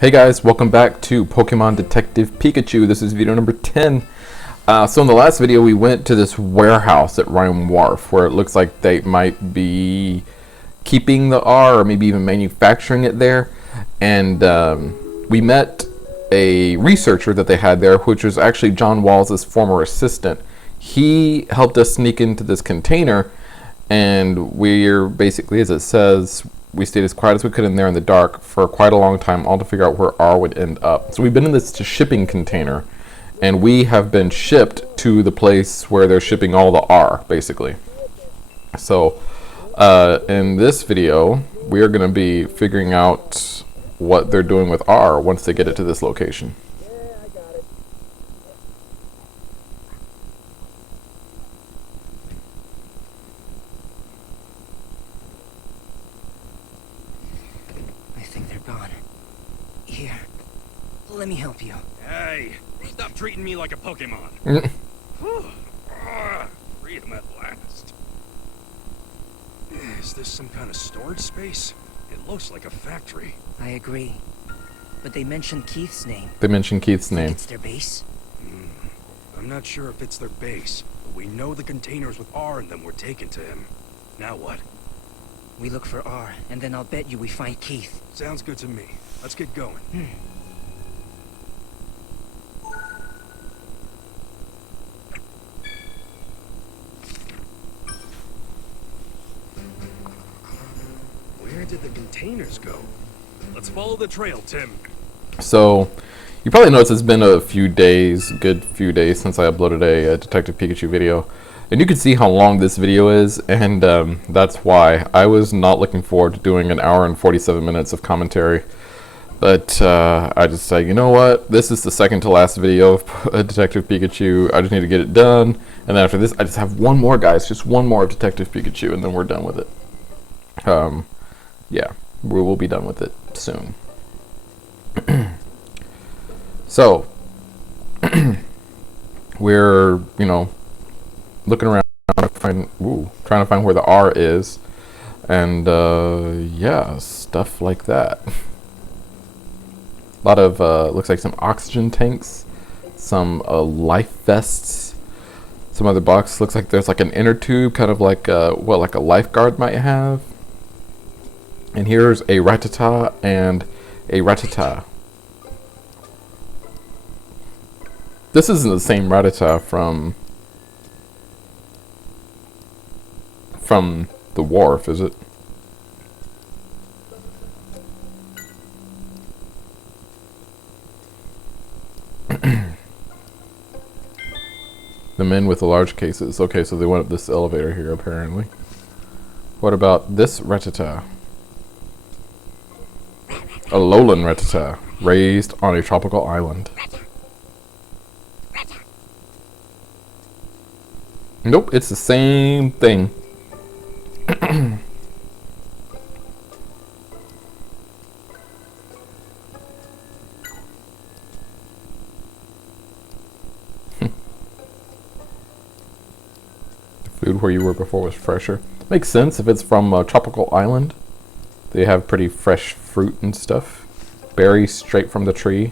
Hey guys, welcome back to Pokemon Detective Pikachu. This is video number 10. So in the last video we went to this warehouse at Rhyme Wharf where it looks like they might be keeping the R or maybe even manufacturing it there. And we met a researcher that they had there, which was actually John Walls' former assistant. He helped us sneak into this container, and we're basically, as it says, we stayed as quiet as we could in there in the dark for quite a long time, all to figure out where R would end up. So we've been in this shipping container, and we have been shipped to the place where they're shipping all the R, basically. So in this video, we are going to be figuring out what they're doing with R once they get it to this location. Let me help you. Hey, stop treating me like a Pokemon. Freedom at last. Is this some kind of storage space? It looks like a factory. I agree. But they mentioned Keith's name. They mentioned Keith's name. It's their base? I'm not sure if it's their base, but we know the containers with R in them were taken to him. Now what? We look for R, and then I'll bet you we find Keith. Sounds good to me. Let's get going. Where did the containers go? Let's follow the trail, Tim. So, you probably noticed it's been a few days, good few days since I uploaded a Detective Pikachu video. And you can see how long this video is, and that's why I was not looking forward to doing an hour and 47 minutes of commentary. But I just said, you know what, this is the second to last video of Detective Pikachu. I just need to get it done. And then after this, I just have one more, guys, just one more of Detective Pikachu, and then we're done with it. Yeah, we will be done with it soon. So, we're, you know, looking around trying to find where the R is, and yeah, stuff like that. A lot of looks like some oxygen tanks, some life vests, some other box. Looks like there's like an inner tube, kind of like what like a lifeguard might have. And here's a Rattata and a Rattata. This isn't the same Rattata from the wharf, is it? The men with the large cases. Okay, so they went up this elevator here, apparently. What about this Rattata? A lowland Rattata, raised on a tropical island. Nope, it's the same thing. Food where you were before was fresher. Makes sense if it's from a tropical island. They have pretty fresh fruit and stuff. Berries straight from the tree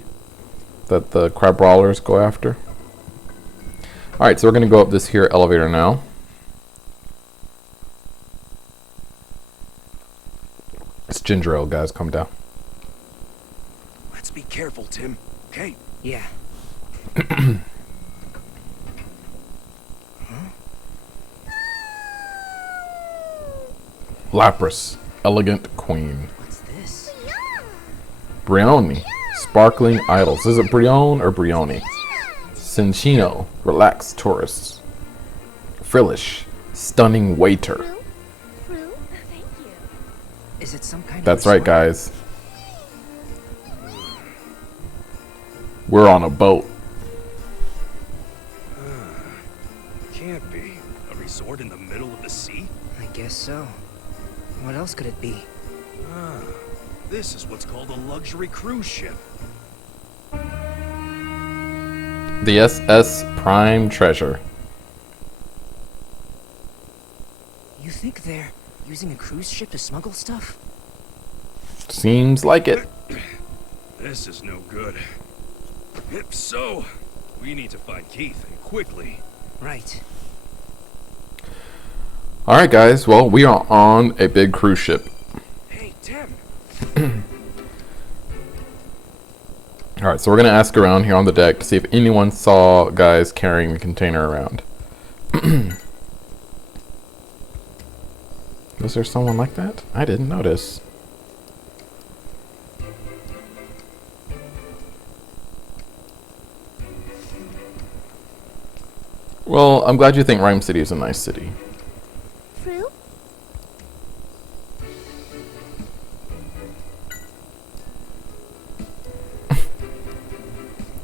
that the crab brawlers go after. Alright, so we're going to go up this here elevator now. It's ginger ale, guys. Calm down. Let's be careful, Tim. Okay? Yeah. Lapras, elegant queen. What's this? Brioni, sparkling idols. Is it Brion or Brioni? Cinchino, relaxed tourists. Frillish, stunning waiter. Is it some kind That's of right, guys. We're on a boat. Can't be. A resort in the middle of the sea? I guess so. What else could it be? This is what's called a luxury cruise ship. The SS Prime Treasure. You think they're using a cruise ship to smuggle stuff? Seems like it. This is no good. If so, we need to find Keith, and quickly. Right. Alright guys, well, we are on a big cruise ship. Hey, Tim. Alright, so we're going to ask around here on the deck to see if anyone saw guys carrying the container around. Was there someone like that? I didn't notice. Well, I'm glad you think Rhyme City is a nice city. Fruit?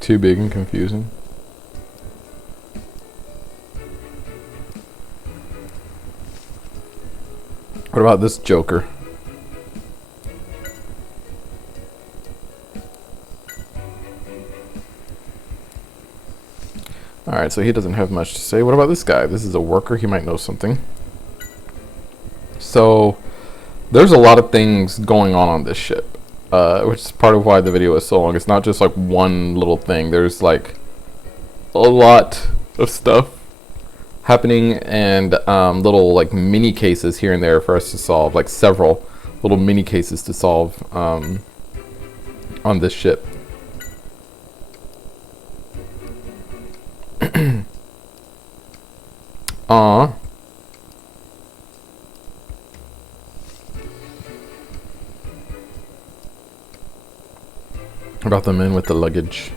Too big and confusing. What about this Joker? Alright, so he doesn't have much to say. What about this guy? This is a worker. He might know something. So, there's a lot of things going on this ship. Which is part of why the video is so long. It's not just like one little thing. There's like a lot of stuff happening, and little like mini cases here and there for us to solve. Like several little mini cases to solve on this ship. Aww. About the men with the luggage.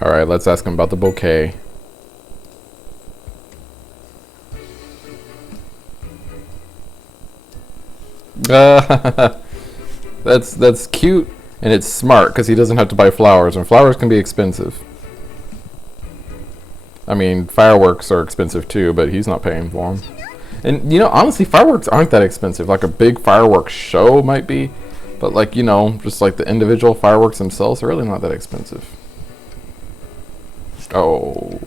Alright, let's ask him about the bouquet. That's cute, and it's smart because he doesn't have to buy flowers, and flowers can be expensive. I mean, fireworks are expensive too, but he's not paying for them. And, you know, honestly, fireworks aren't that expensive. Like, a big fireworks show might be. But, like, you know, just like the individual fireworks themselves are really not that expensive. Oh.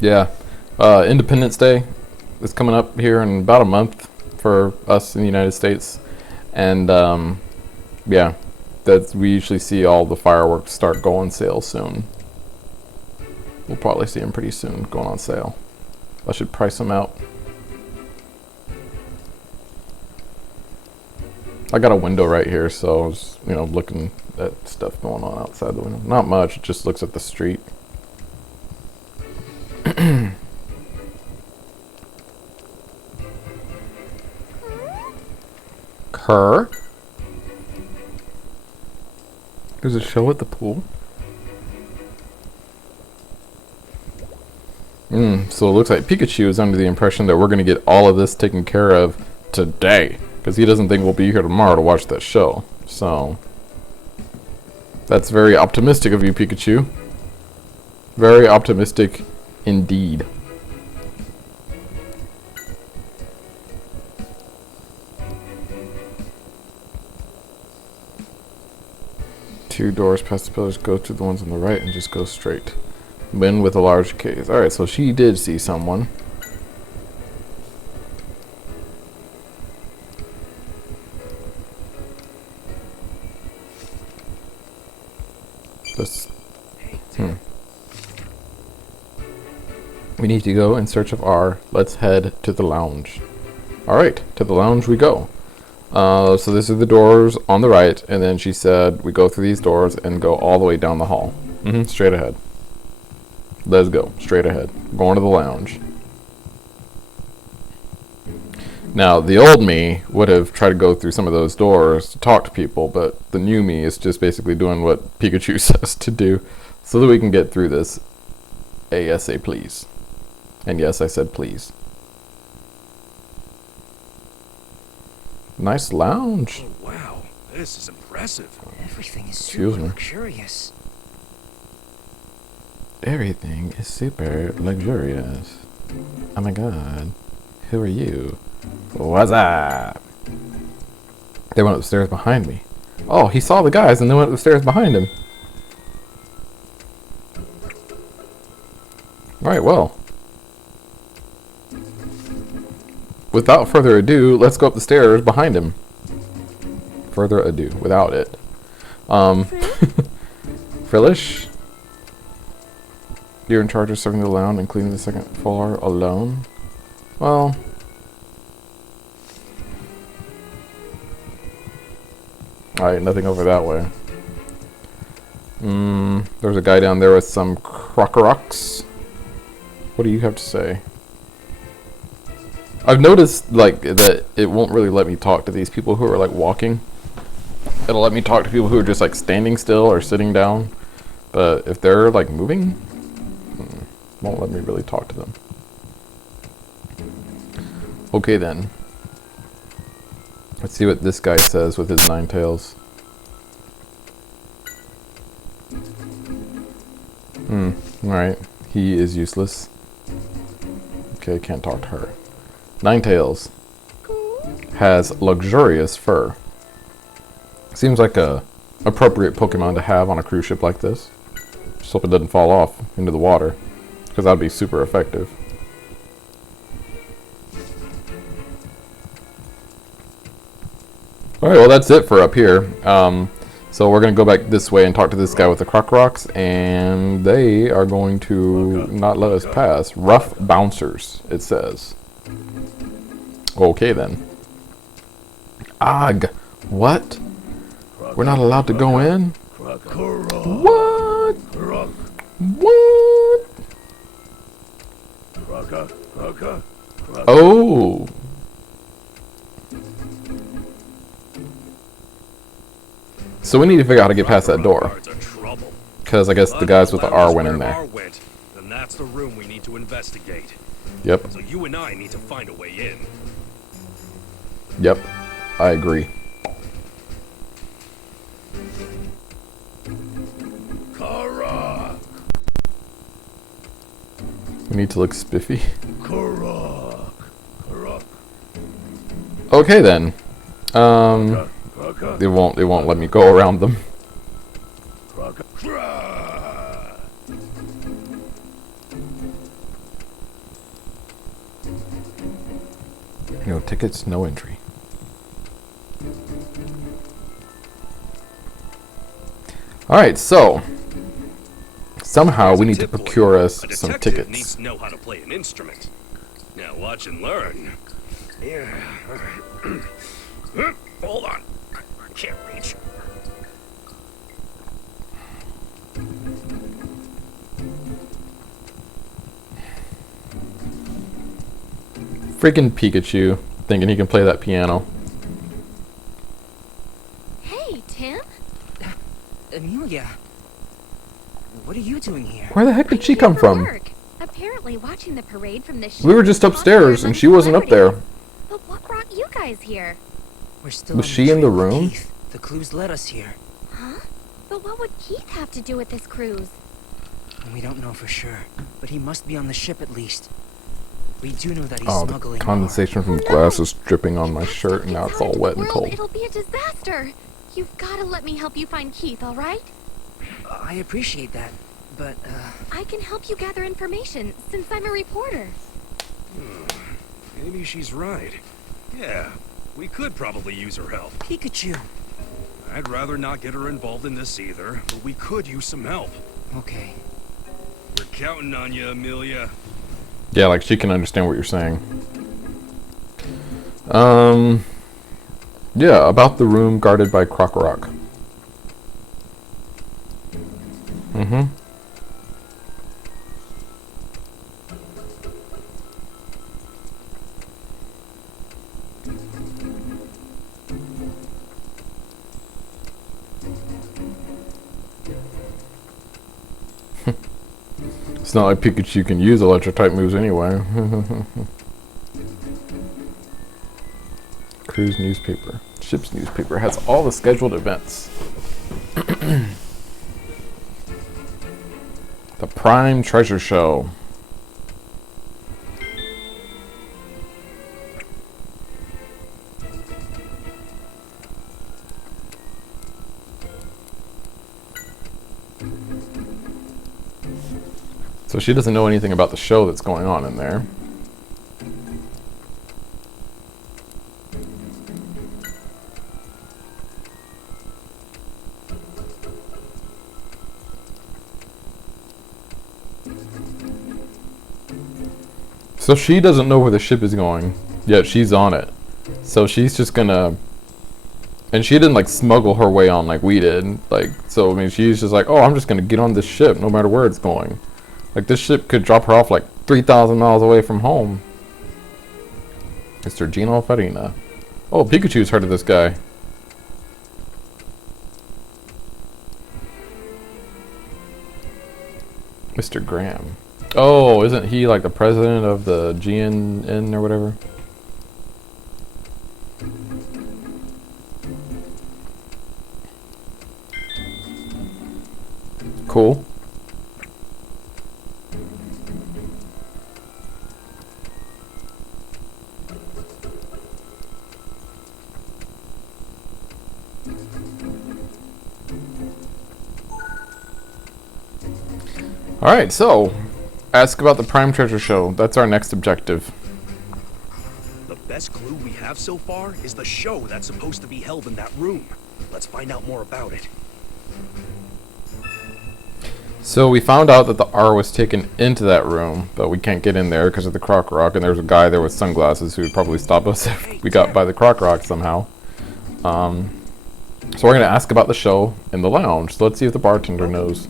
Yeah. Independence Day is coming up here in about a month for us in the United States. And, yeah. We usually see all the fireworks start going on sale soon. We'll probably see them pretty soon going on sale. I should price them out. I got a window right here, so I was, you know, looking at stuff going on outside the window. Not much, it just looks at the street. Kerr? There's a show at the pool? So it looks like Pikachu is under the impression that we're going to get all of this taken care of today. Because he doesn't think we'll be here tomorrow to watch that show. So, that's very optimistic of you, Pikachu. Very optimistic indeed. Two doors past the pillars, go to the ones on the right and just go straight. Men with a large case. Alright, so she did see someone. This. We need to go in search of R. Let's head to the lounge. Alright, to the lounge we go. So these are the doors on the right, and then she said we go through these doors and go all the way down the hall. Straight ahead. Let's go. Straight ahead. Going to the lounge. Now, the old me would have tried to go through some of those doors to talk to people, but the new me is just basically doing what Pikachu says to do so that we can get through this ASA, please. And yes, I said please. Nice lounge. Oh, wow. This is impressive. Everything is Excuse super me. luxurious. Everything is super luxurious. Oh my god. Who are you? What's up? They went upstairs behind me. Oh, he saw the guys and they went upstairs behind him. Alright, well. without further ado, let's go up the stairs behind him. Further ado, without it. Frillish? You're in charge of serving the lounge and cleaning the second floor alone? Well... Alright, nothing over that way. There's a guy down there with some crocorocs. What do you have to say? I've noticed, like, that it won't really let me talk to these people who are, like, walking. It'll let me talk to people who are just, like, standing still or sitting down. But if they're, like, moving, won't let me really talk to them. Okay, then. Let's see what this guy says with his 9 tails. Alright. He is useless. Okay, can't talk to her. 9 tails. Has luxurious fur. Seems like a appropriate Pokemon to have on a cruise ship like this. Just hope it doesn't fall off into the water, because that would be super effective. Alright, well that's it for up here. So we're going to go back this way and talk to this guy with the Crocorocs, and they are going to not let us pass. Rough bouncers, it says. Okay then. Ugh! What? We're not allowed to go in? What? What? Oh! So we need to figure out how to get past that door. Because I guess the guys with the R went in there. Then that's the room we need to investigate. Yep. So you and I need to find a way in. Yep. I agree. We need to look spiffy. Okay then. They won't let me go around them. No tickets, no entry. Alright, so somehow we need to procure us some tickets. Needs to know how to play an instrument. Now watch and learn. Yeah. Hold on. I can't reach. Freaking Pikachu, thinking he can play that piano. Hey, Tim? Amelia. What are you doing here? Where the heck did she come from? Work. Apparently watching the parade from the We were just upstairs and she wasn't up there. But what brought you guys here? We're still Was on she in the trail of room? Keith. The clues led us here. Huh? But what would Keith have to do with this cruise? We don't know for sure, but he must be on the ship at least. We do know that he's Oh, the smuggling condensation from glass is dripping on my shirt and now it's all wet and cold. It'll be a disaster. You've got to let me help you find Keith, all right? I appreciate that, but, I can help you gather information, since I'm a reporter. Maybe she's right. Yeah, we could probably use her help. Pikachu. I'd rather not get her involved in this either, but we could use some help. Okay. We're counting on you, Amelia. Yeah, like she can understand what you're saying. Yeah, about the room guarded by Crocoroc. It's not like Pikachu can use electric-type moves anyway. Cruise newspaper. Ship's newspaper has all the scheduled events. The Prime Treasure Show. So she doesn't know anything about the show that's going on in there. So she doesn't know where the ship is going, yet she's on it. So she's just gonna, and she didn't like smuggle her way on like we did. Like, so I mean, she's just like, oh, I'm just gonna get on this ship no matter where it's going. Like this ship could drop her off like 3,000 miles away from home. Mr. Gino Farina. Oh, Pikachu's heard of this guy. Mr. Graham. Oh, isn't he like the president of the GNN or whatever? Cool. Alright, so ask about the Prime Treasure Show. That's our next objective. The best clue we have so far is the show that's supposed to be held in that room. Let's find out more about it. So we found out that the R was taken into that room, but we can't get in there because of the Croc Rock, and there's a guy there with sunglasses who would probably stop us if we got by the Croc Rock somehow. So we're going to ask about the show in the lounge. So let's see if the bartender knows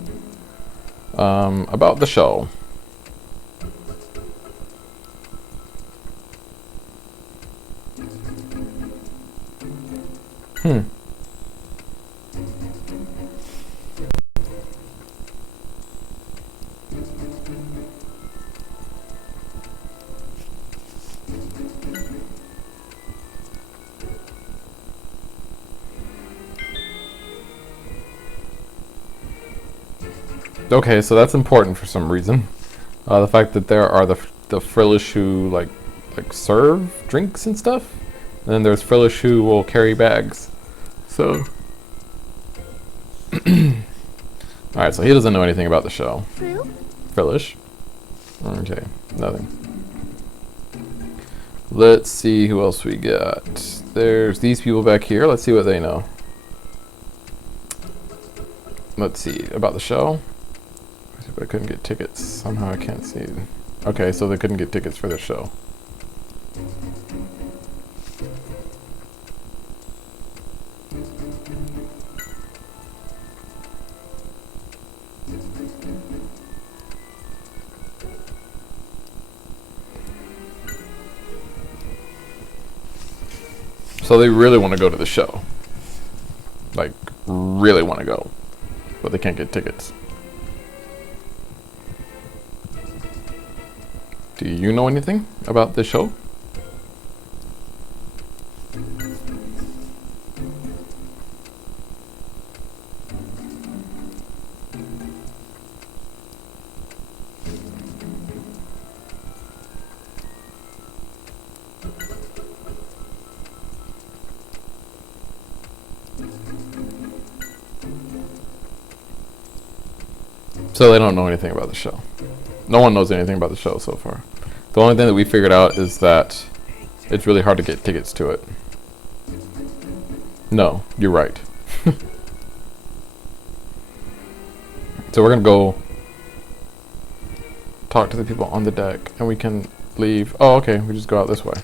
about the show. Okay, so that's important for some reason. The fact that there are the Frillish who like serve drinks and stuff, and then there's Frillish who will carry bags. So, all right, so he doesn't know anything about the show. Frillish. Okay, nothing. Let's see who else we got. There's these people back here. Let's see what they know. Let's see about the show. But I couldn't get tickets. Somehow I can't see. Okay, so they couldn't get tickets for the show. So they really want to go to the show. Like, really want to go. But they can't get tickets. Do you know anything about the show? So they don't know anything about the show. No one knows anything about the show so far. The only thing that we figured out is that it's really hard to get tickets to it. No, you're right. So we're gonna go talk to the people on the deck, and we can leave. Oh, okay, we just go out this way.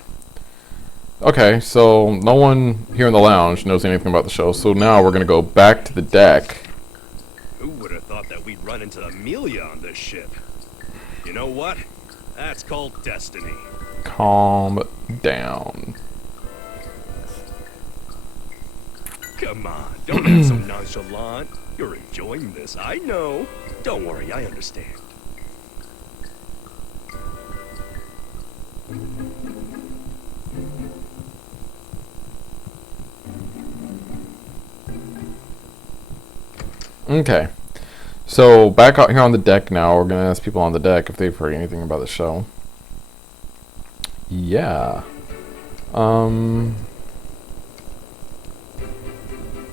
Okay, so no one here in the lounge knows anything about the show, so now we're gonna go back to the deck. Who would have thought that we'd run into Amelia on this ship? You know what? That's called destiny. Calm down. Come on, don't act so nonchalant. You're enjoying this, I know. Don't worry, I understand. Okay. So back out here on the deck now, we're gonna ask people on the deck if they've heard anything about the show. Yeah.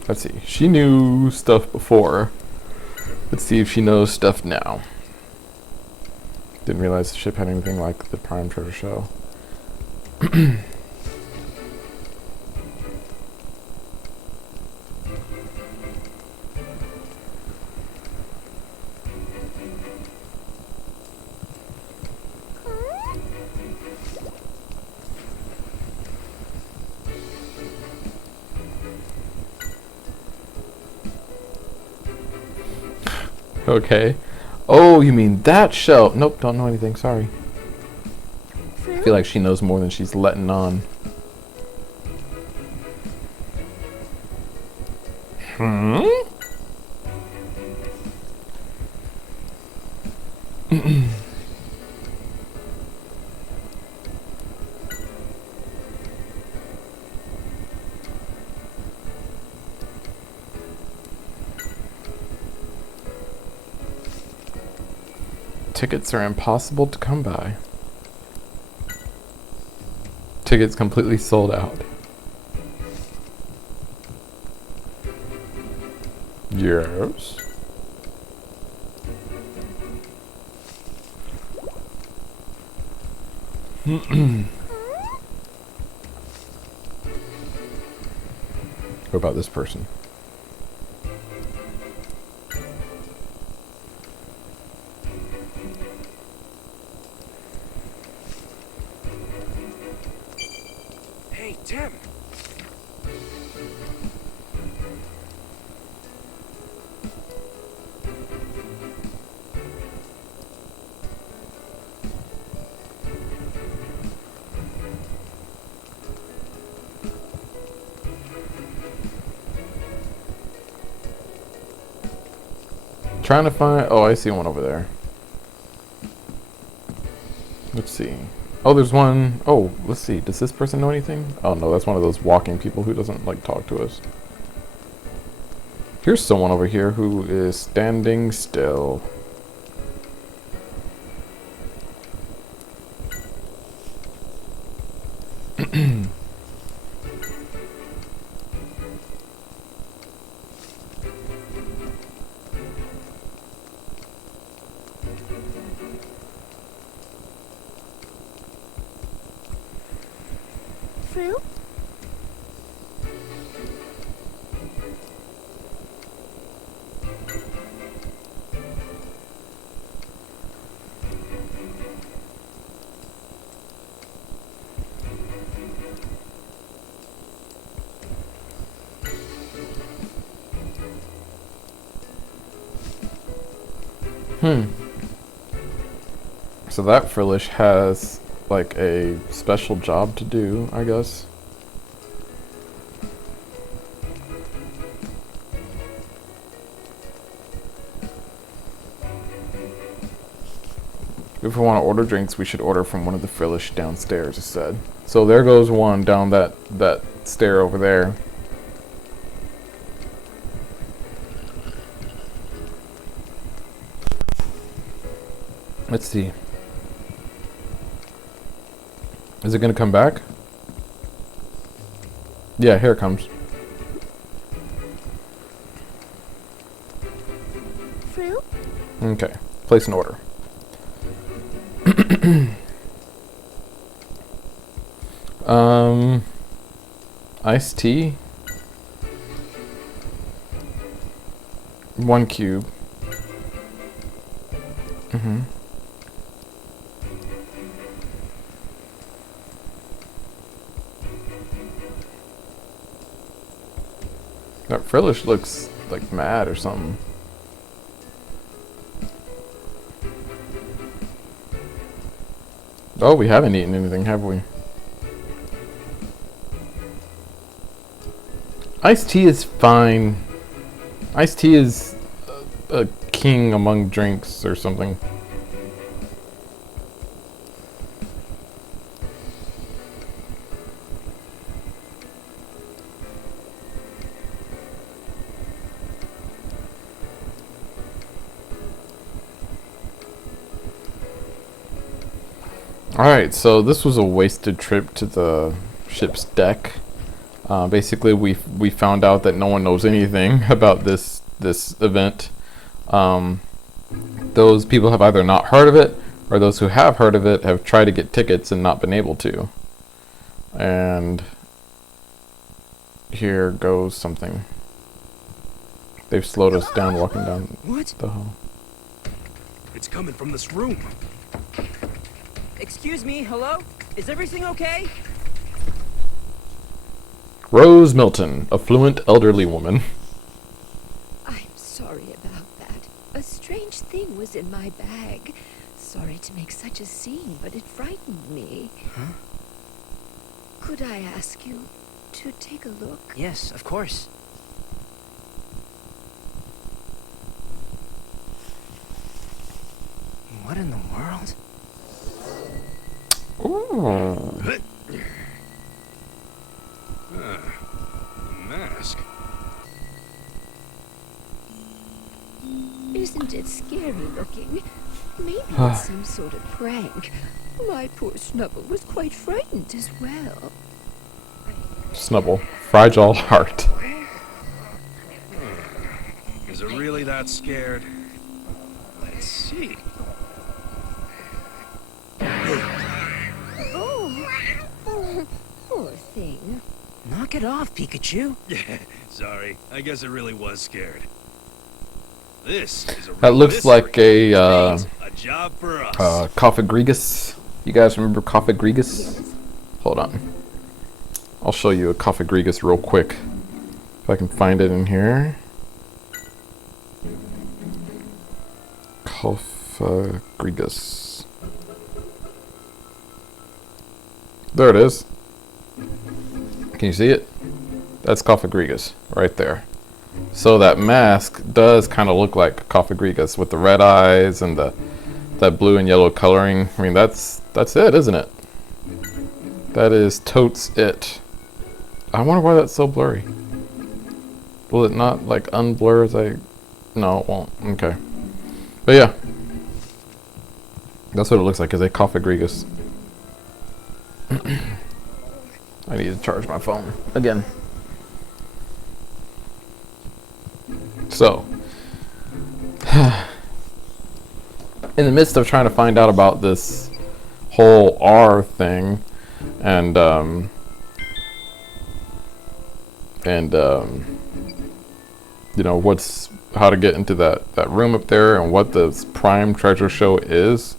Let's see. She knew stuff before. Let's see if she knows stuff now. Didn't realize the ship had anything like the Prime Treasure Show. Okay. Oh, you mean that shell? Nope, don't know anything. Sorry. I feel like she knows more than she's letting on. Hmm? Tickets are impossible to come by. Tickets completely sold out. Yes. What about this person? Hey, Tim. Trying to find. Oh, I see one over there. Let's see. Oh, there's one. Oh, let's see. Does this person know anything? Oh no, that's one of those walking people who doesn't like talk to us. Here's someone over here who is standing still. Fruit? So that Frillish has like a special job to do, I guess. If we want to order drinks, we should order from one of the Frillish downstairs, it said. So there goes one down that stair over there. Let's see. Is it gonna come back? Yeah, here it comes. Fruit? Okay, place an order. Iced tea. 1 cube. That Frillish looks like mad or something. Oh, we haven't eaten anything, have we? Iced tea is fine. Iced tea is a king among drinks or something. Alright, so this was a wasted trip to the ship's deck. Basically, we found out that no one knows anything about this event. Those people have either not heard of it, or those who have heard of it have tried to get tickets and not been able to. And here goes something. They've slowed us down walking down the hall. It's coming from this room. Excuse me, hello? Is everything okay? Rose Milton, a fluent elderly woman. I'm sorry about that. A stranger was in my bag. Sorry to make such a scene, but it frightened me. Huh? Could I ask you to take a look? Yes, of course. What in the world? Ooh. A mask. Isn't it scary looking? Maybe it's some sort of prank. My poor Snubble was quite frightened as well. Snubble. Fragile heart. Is it really that scared? Let's see. Oh, poor thing. Knock it off, Pikachu. Yeah, sorry. I guess it really was scared. This is a That real looks mystery. like a A job for us. Coffagrigus. You guys remember Coffagrigus? Hold on. I'll show you a Coffagrigus real quick. If I can find it in here. Coffagrigus. There it is. Can you see it? That's Coffagrigus right there. So that mask does kind of look like Coffagrigus with the red eyes and that blue and yellow coloring. I mean, that's it, isn't it? That is totes it. I wonder why that's so blurry. Will it not like unblur as I... No, it won't. Okay. But yeah. That's what it looks like, is a Coffagrigus. I need to charge my phone again. So, in the midst of trying to find out about this whole R thing, and you know, how to get into that room up there and what this prime treasure show is,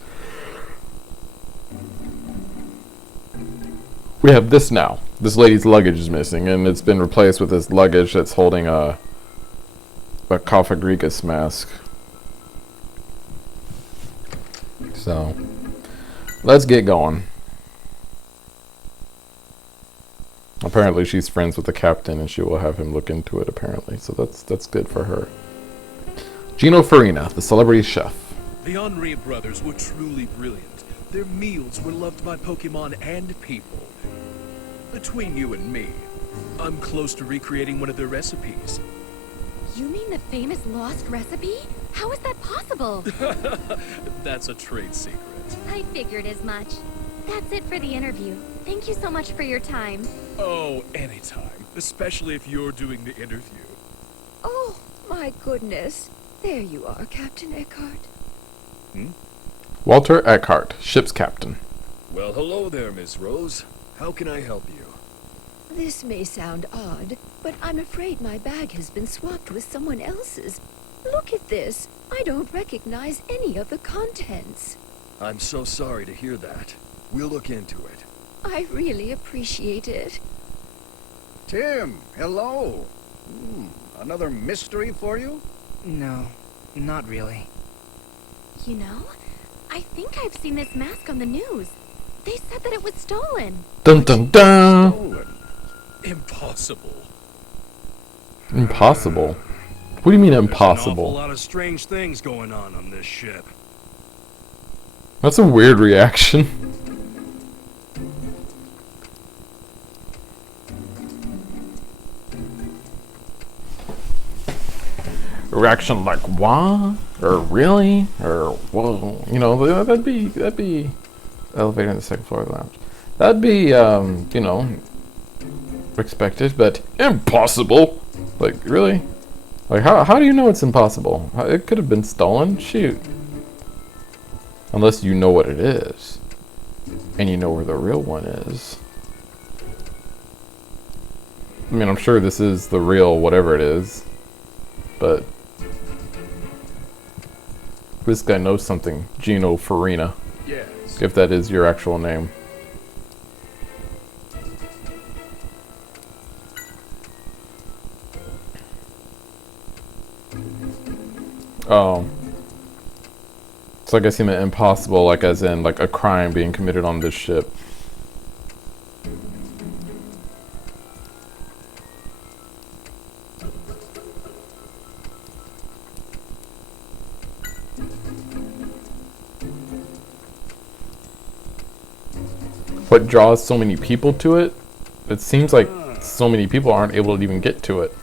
we have this now. This lady's luggage is missing, and it's been replaced with this luggage that's holding a Coffagrigus mask. So, let's get going. Apparently she's friends with the captain and she will have him look into it apparently. So that's good for her. Gino Farina, the celebrity chef. The Henri brothers were truly brilliant. Their meals were loved by Pokemon and people. Between you and me, I'm close to recreating one of their recipes. You mean the famous lost recipe? How is that possible? That's a trade secret. I figured as much. That's it for the interview. Thank you so much for your time. Oh, anytime. Especially if you're doing the interview. Oh, my goodness. There you are, Captain Eckhart. Walter Eckhart, ship's captain. Well, hello there, Miss Rose. How can I help you? This may sound odd, but I'm afraid my bag has been swapped with someone else's. Look at this. I don't recognize any of the contents. I'm so sorry to hear that. We'll look into it. I really appreciate it. Tim, hello. Another mystery for you? No, not really. You know, I think I've seen this mask on the news. They said that it was stolen. Dun dun dun! Stolen. Impossible. Impossible? What do you mean There's an awful impossible? lot of strange things going on this ship. That's a weird reaction. Reaction like what? Or really? Or whoa? You know, that'd be elevator on the second floor of the lounge. That'd be you know, expected, but impossible. Like really? Like how do you know it's impossible? It could have been stolen. Shoot. Unless you know what it is. And you know where the real one is. I mean, I'm sure this is the real whatever it is. But this guy knows something. Gino Farina. Yes. If that is your actual name. Oh. So I guess he meant impossible, like as in like a crime being committed on this ship. What draws so many people to it? It seems like so many people aren't able to even get to it.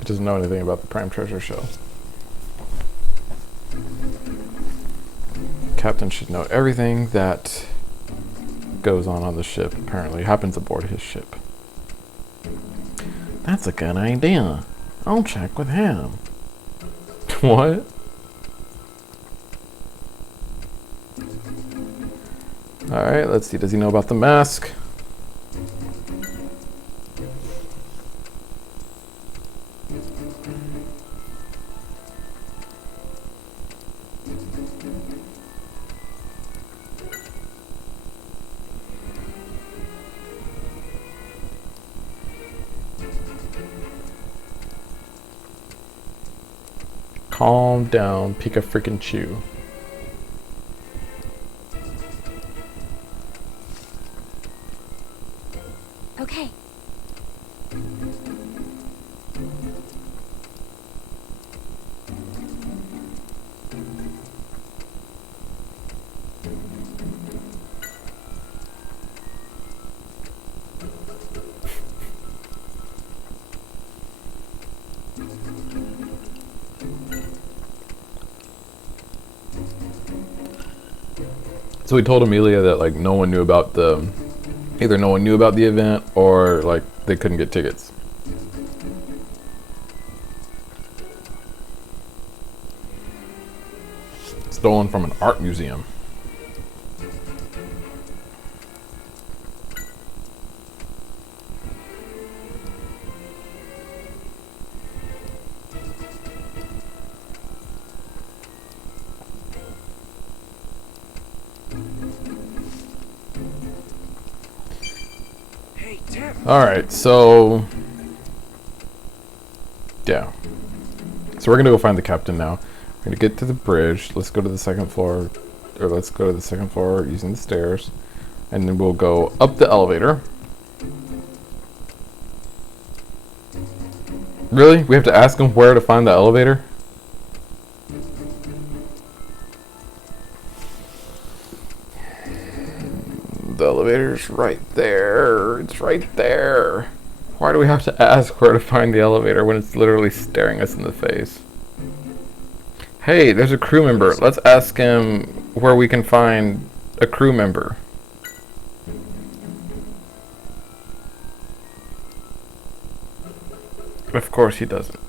It doesn't know anything about the Prime Treasure Show. Captain should know everything that goes on the ship, apparently. Happens aboard his ship. That's a good idea. I'll check with him. What? Alright, let's see. Does he know about the mask? Calm down, Pikachu. Okay. So we told Amelia that like no one knew about the, either no one knew about the event or like they couldn't get tickets. Stolen from an art museum. Hey, Tim. Alright, so yeah. So we're gonna go find the captain now. We're gonna get to the bridge. Let's go to the second floor, or let's go to the second floor using the stairs, and then we'll go up the elevator. Really? We have to ask him where to find the elevator? The elevator's right there. It's right there. Why do we have to ask where to find the elevator when it's literally staring us in the face? Hey, there's a crew member. Let's ask him where we can find a crew member. Of course he doesn't.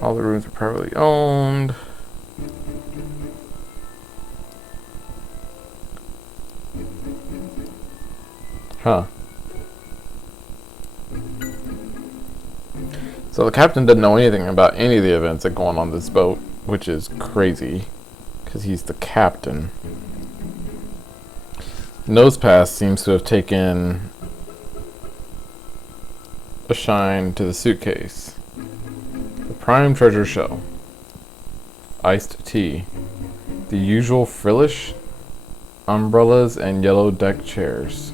All the rooms are privately owned. Huh. So the captain doesn't know anything about any of the events that go on this boat, which is crazy, because he's the captain. Nosepass seems to have taken a shine to the suitcase. The Prime Treasure Show. Iced tea. The usual frillish. Umbrellas and yellow deck chairs.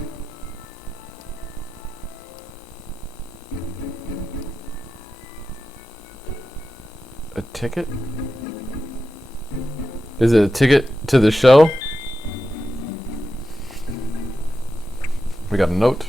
A ticket? Is it a ticket to the show? We got a note.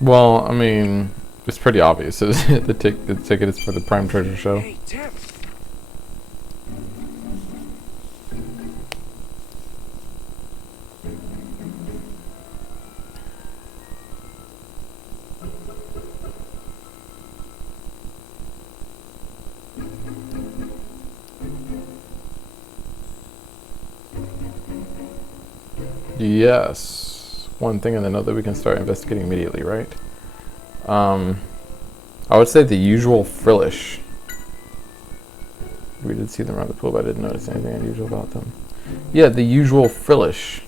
Well, I mean, it's pretty obvious. The ticket is for the Prime Treasure show. Hey, Tim. Yes. One thing and another we can start investigating immediately, right? I would say the usual frillish. We did see them around the pool, but I didn't notice anything unusual about them. Yeah, the usual frillish.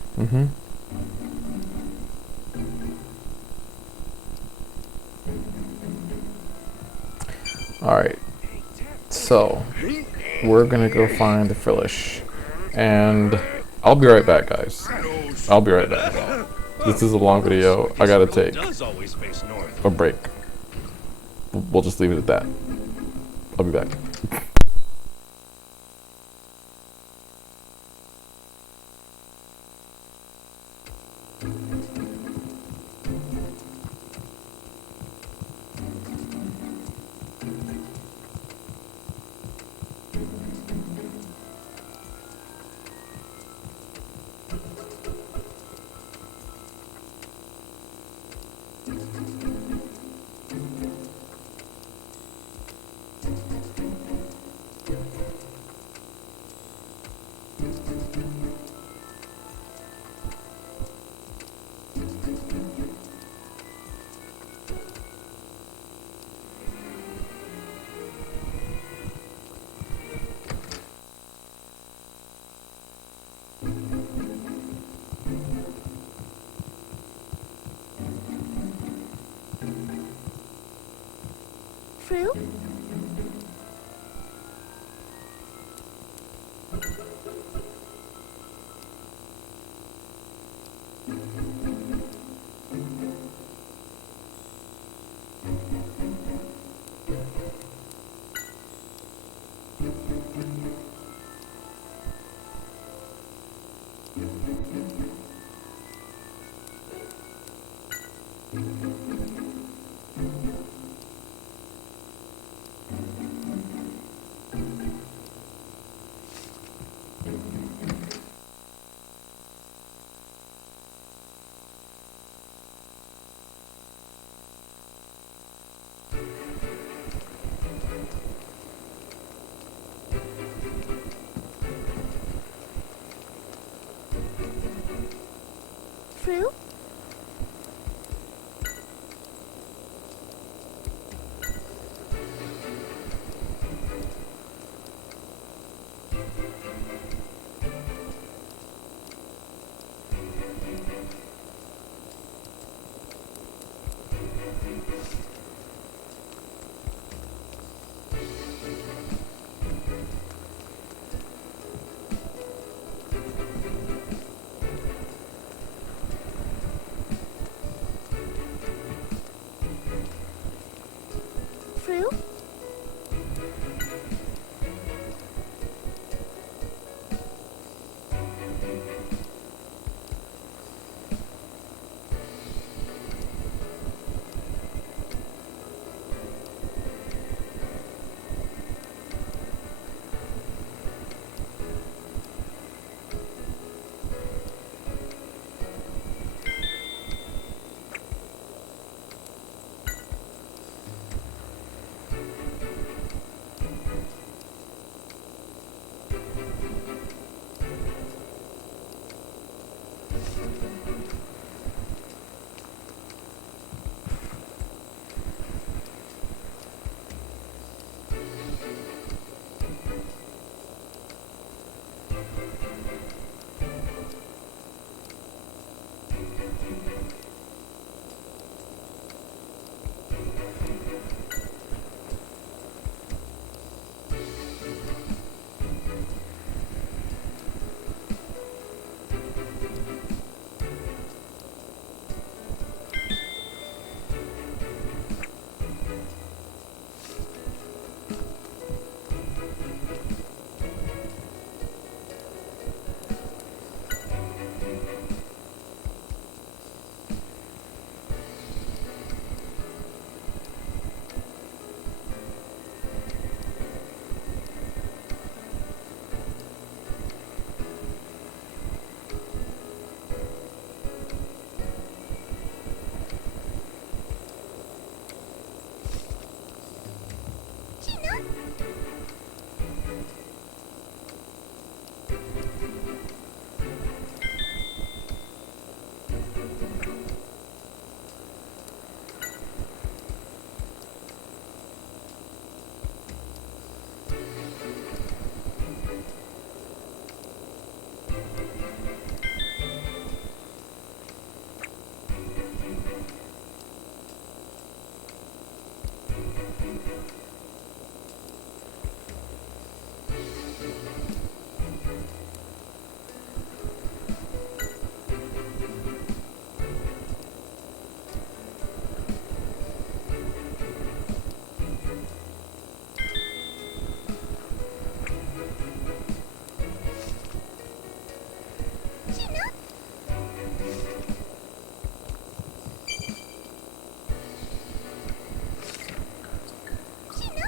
Alright. So, we're gonna go find the frillish. And I'll be right back, guys. I'll be right back. This is a long video. I gotta take a break. We'll just leave it at that. I'll be back. Frill? Frill? Frill?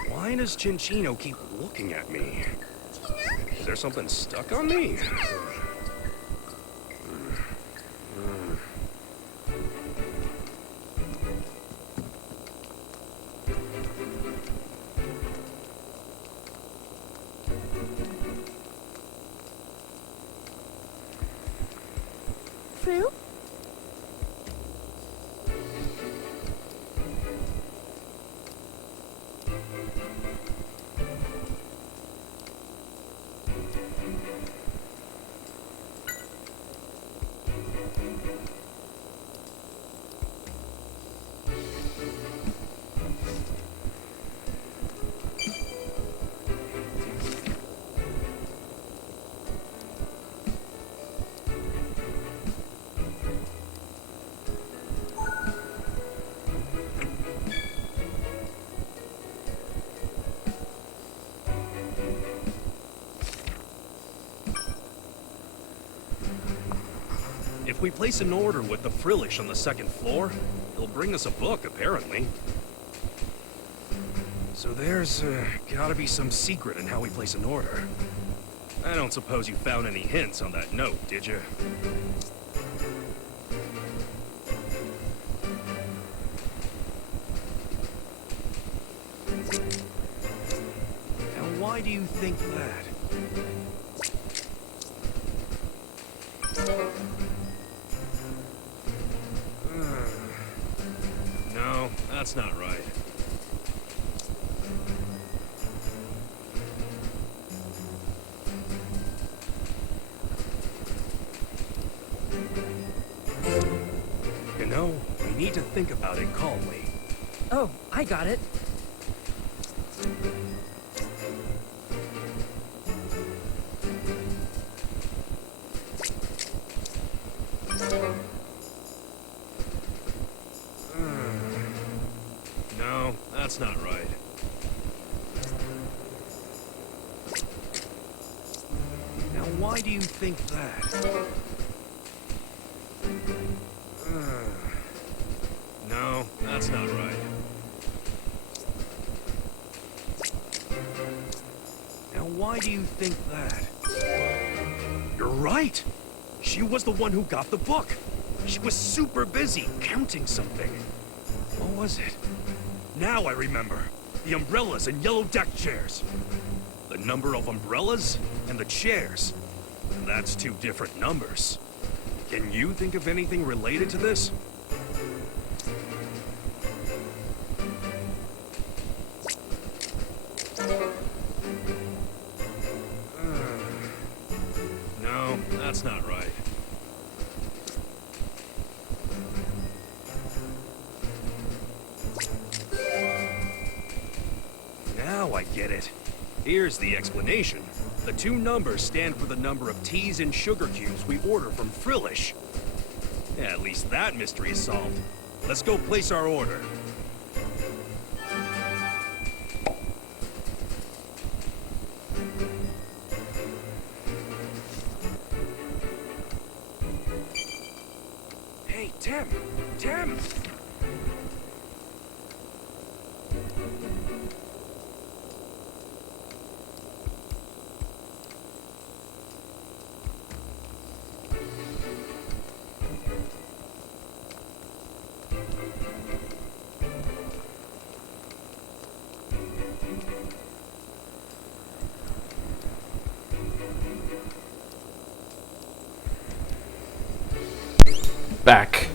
Why does Chinchino keep looking at me? Is there something stuck on me? Fruit? If we place an order with the Frillish on the second floor, he'll bring us a book, apparently. So there's gotta be some secret in how we place an order. I don't suppose you found any hints on that note, did you? Now, why do you think that? No, that's not right. You know, we need to think about it calmly. Oh, I got it. No, that's not right. Now, why do you think that? No, that's not right. Now, why do you think that? You're right! She was the one who got the book! She was super busy counting something. What was it? Now I remember. The umbrellas and yellow deck chairs. The number of umbrellas and the chairs. That's two different numbers. Can you think of anything related to this? No, that's not right. Now I get it. Here's the explanation. The two numbers stand for the number of teas and sugar cubes we order from Frillish. Yeah, at least that mystery is solved. Let's go place our order. Hey, Tim! Tim! Back.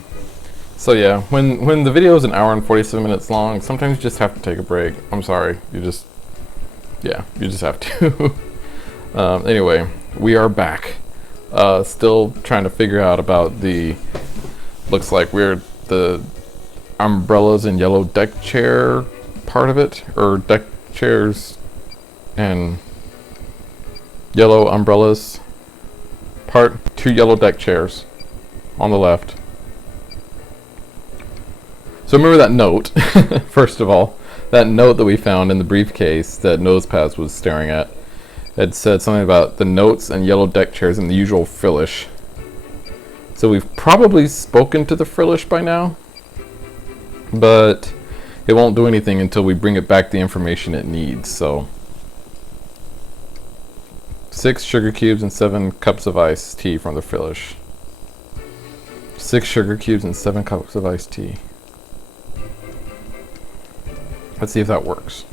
So yeah, when the video is an hour and 47 minutes long, sometimes you just have to take a break. I'm sorry. You just have to. Anyway, we are back. Still trying to figure out about looks like we're the umbrellas and yellow deck chair part of it, or deck chairs and yellow umbrellas part. 2 yellow deck chairs on the left. So remember that note, first of all, that note that we found in the briefcase that Nosepass was staring at. It said something about the notes and yellow deck chairs and the usual Frillish. So we've probably spoken to the Frillish by now, but it won't do anything until we bring it back the information it needs. So 6 sugar cubes and 7 cups of iced tea from the Frillish. 6 sugar cubes and 7 cups of iced tea. Let's see if that works.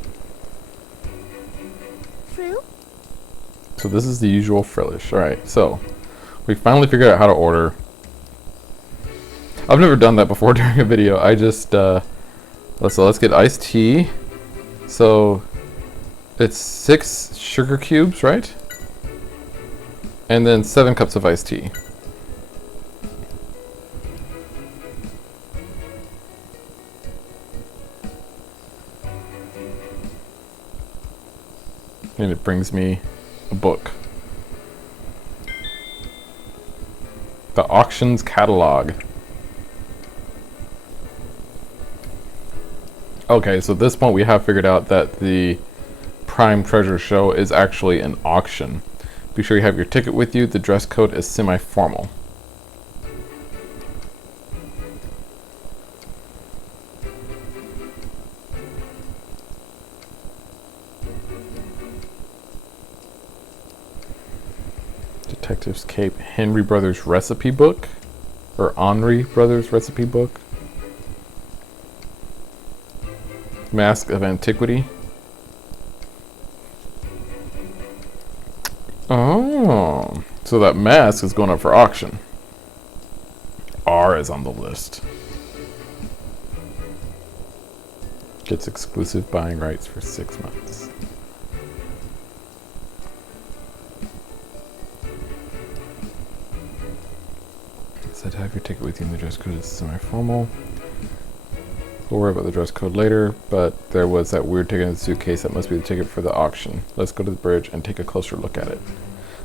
Frill? So this is the usual Frillish. Alright, so we finally figured out how to order. I've never done that before during a video. I just, let's get iced tea. So it's 6 sugar cubes, right? And then 7 cups of iced tea. And it brings me a book. The auctions catalog. Okay, so at this point we have figured out that the Prime Treasure Show is actually an auction. Be sure you have your ticket with you. The dress code is semi-formal. Detective's Cape, Henry Brothers recipe book, or Henri Brothers recipe book. Mask of Antiquity. Oh, so that mask is going up for auction. R is on the list. Gets exclusive buying rights for 6 months. Said have your ticket with you, and the dress code is semi-formal. We'll worry about the dress code later, but there was that weird ticket in the suitcase. That must be the ticket for the auction. Let's go to the bridge and take a closer look at it.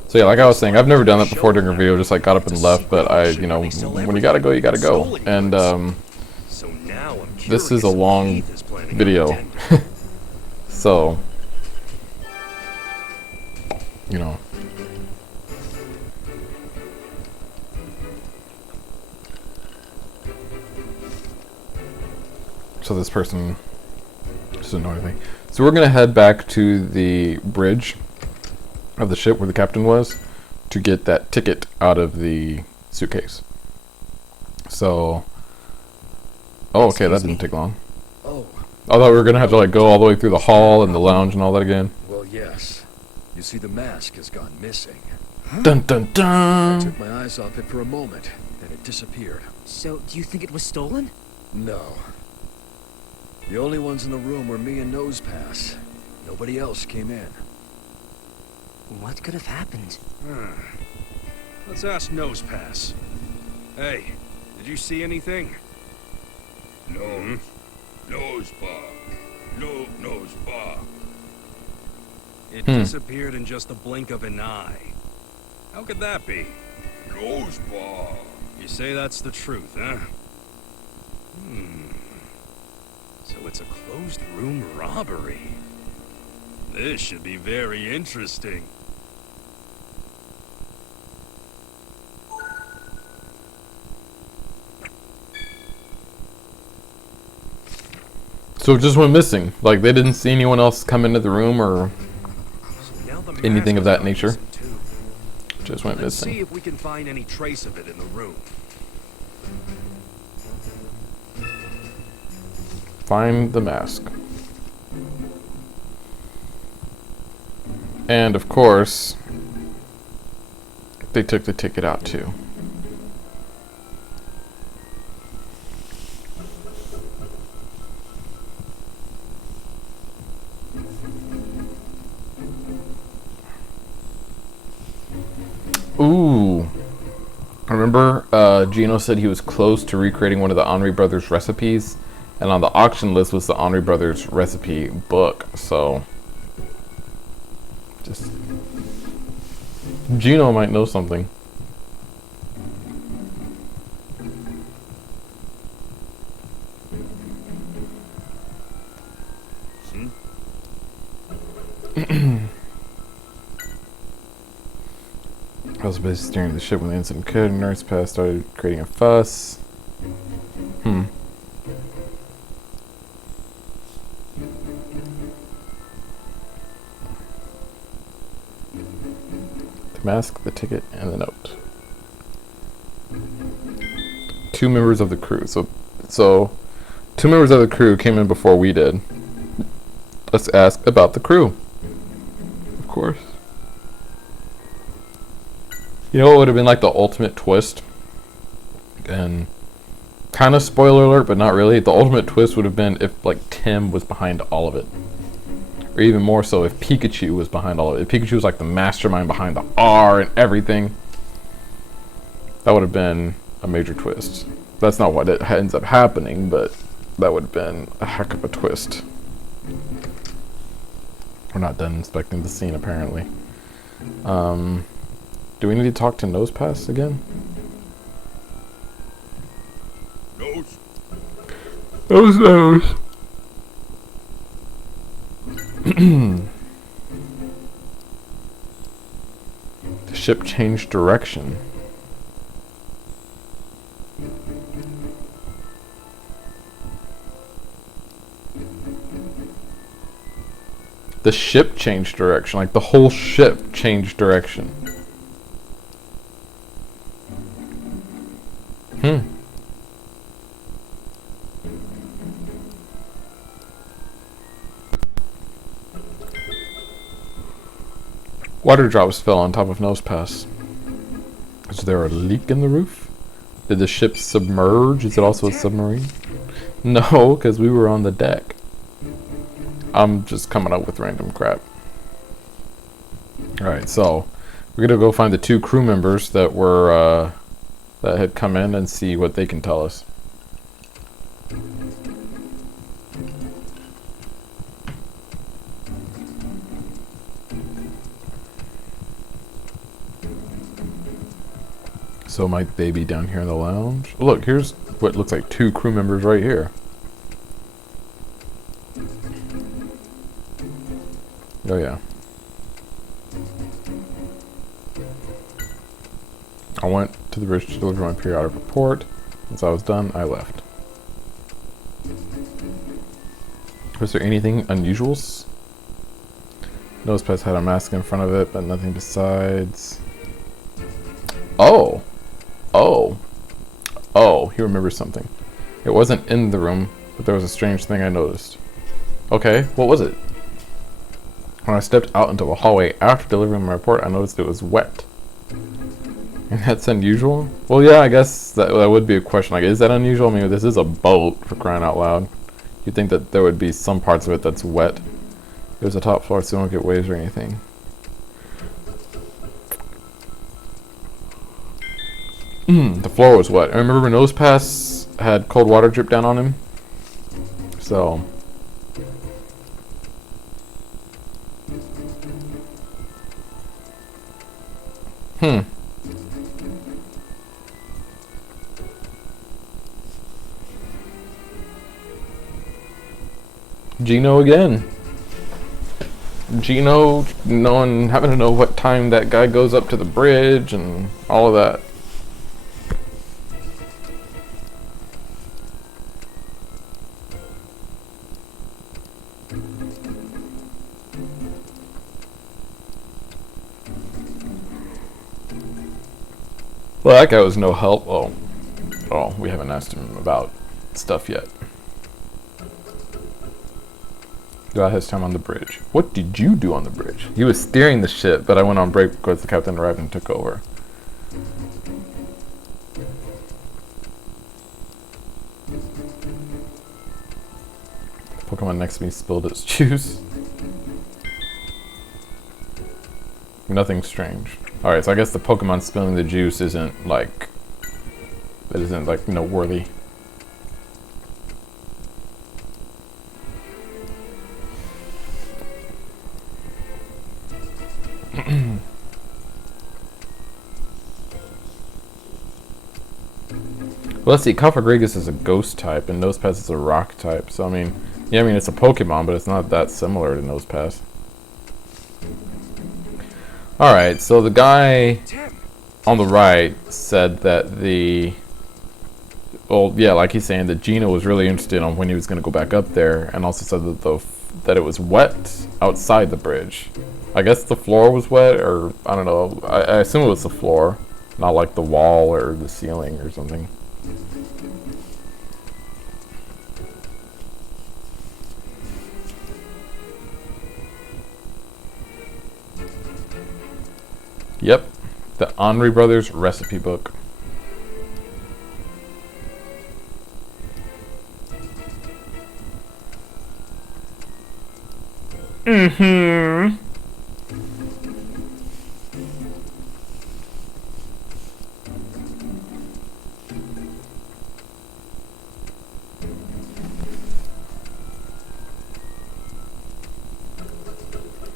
So yeah, like I was saying, I've never done that before during a video, just like got up and left, but I, you know, when you gotta go, you gotta go. And this is a long video. So, you know. So this person doesn't know anything. So we're gonna head back to the bridge of the ship where the captain was to get that ticket out of the suitcase. So, oh, okay, that didn't take long. Oh, I thought we were gonna have to like go all the way through the hall and the lounge and all that again. well, yes. You see, the mask has gone missing. Dun dun I dun. took my eyes off it for a moment, then it disappeared. So, do you think it was stolen? No. The only ones in the room were me and Nosepass. Nobody else came in. What could have happened? Let's ask Nosepass. Hey, did you see anything? No. Nosepass. No Nosepass. It disappeared in just the blink of an eye. How could that be? Nosepass. You say that's the truth, huh? So it's a closed room robbery. This should be very interesting. So it just went missing. Like they didn't see anyone else come into the room or So now the anything mask of that is nature. missing, too. Just went Let's see missing. if we can find any trace of it in the room. Find the mask. And of course, they took the ticket out too. Ooh. Remember, Gino said he was close to recreating one of the Henri Brothers recipes, And on the auction list was the Henri Brothers recipe book. So, just Gino might know something. I was busy steering the ship when the incident occurred. Nurse Pass started creating a fuss. The mask, the ticket, and the note. 2 members of the crew. So 2 members of the crew came in before we did. Let's ask about the crew. Of course. You know what would have been like the ultimate twist? And kind of spoiler alert, but not really. The ultimate twist would have been if like Tim was behind all of it. Or even more so if Pikachu was behind all of it. If Pikachu was like the mastermind behind the R and everything. That would have been a major twist. That's not what it ends up happening, but that would have been a heck of a twist. We're not done inspecting the scene apparently. Do we need to talk to Nosepass again? Nose. The ship changed direction. The ship changed direction, like the whole ship changed direction. Water drops fell on top of Nosepass. Is there a leak in the roof? Did the ship submerge? Is it also a submarine? No, because we were on the deck. I'm just coming up with random crap. Alright, so we're gonna go find the 2 crew members that were that had come in and see what they can tell us. So might they be down here in the lounge? Look, here's what looks like 2 crew members right here. Oh yeah. I went to the bridge to deliver my periodic report. Once I was done, I left. Was there anything unusual? Nosepass had a mask in front of it, but nothing besides. Oh, he remembers something. It wasn't in the room, but there was a strange thing I noticed. Okay, what was it? When I stepped out into a hallway after delivering my report, I noticed it was wet. And that's unusual? Well, yeah, I guess that would be a question. Like, is that unusual? I mean, this is a boat, for crying out loud. You'd think that there would be some parts of it that's wet. There's a top floor, so you don't get waves or anything. The floor was wet. I remember Nosepass had cold water drip down on him. So. Gino again. Gino having to know what time that guy goes up to the bridge and all of that. Well, that guy was no help. Oh, we haven't asked him about stuff yet. Got his time on the bridge. What did you do on the bridge? He was steering the ship, but I went on break because the captain arrived and took over. The Pokemon next to me spilled its juice. Nothing strange. Alright, so I guess the Pokemon spilling the juice isn't like noteworthy. Well, let's see. Cofagrigus is a ghost type, and Nosepass is a rock type. So, I mean, yeah, I mean, it's a Pokemon, but it's not that similar to Nosepass. Alright, so the guy on the right said that well, yeah, like he's saying that Gino was really interested on when he was going to go back up there, and also said that that it was wet outside the bridge. I guess the floor was wet, or I don't know. I assume it was the floor, not like the wall or the ceiling or something. Yep, the Henri Brothers recipe book. Mm-hmm.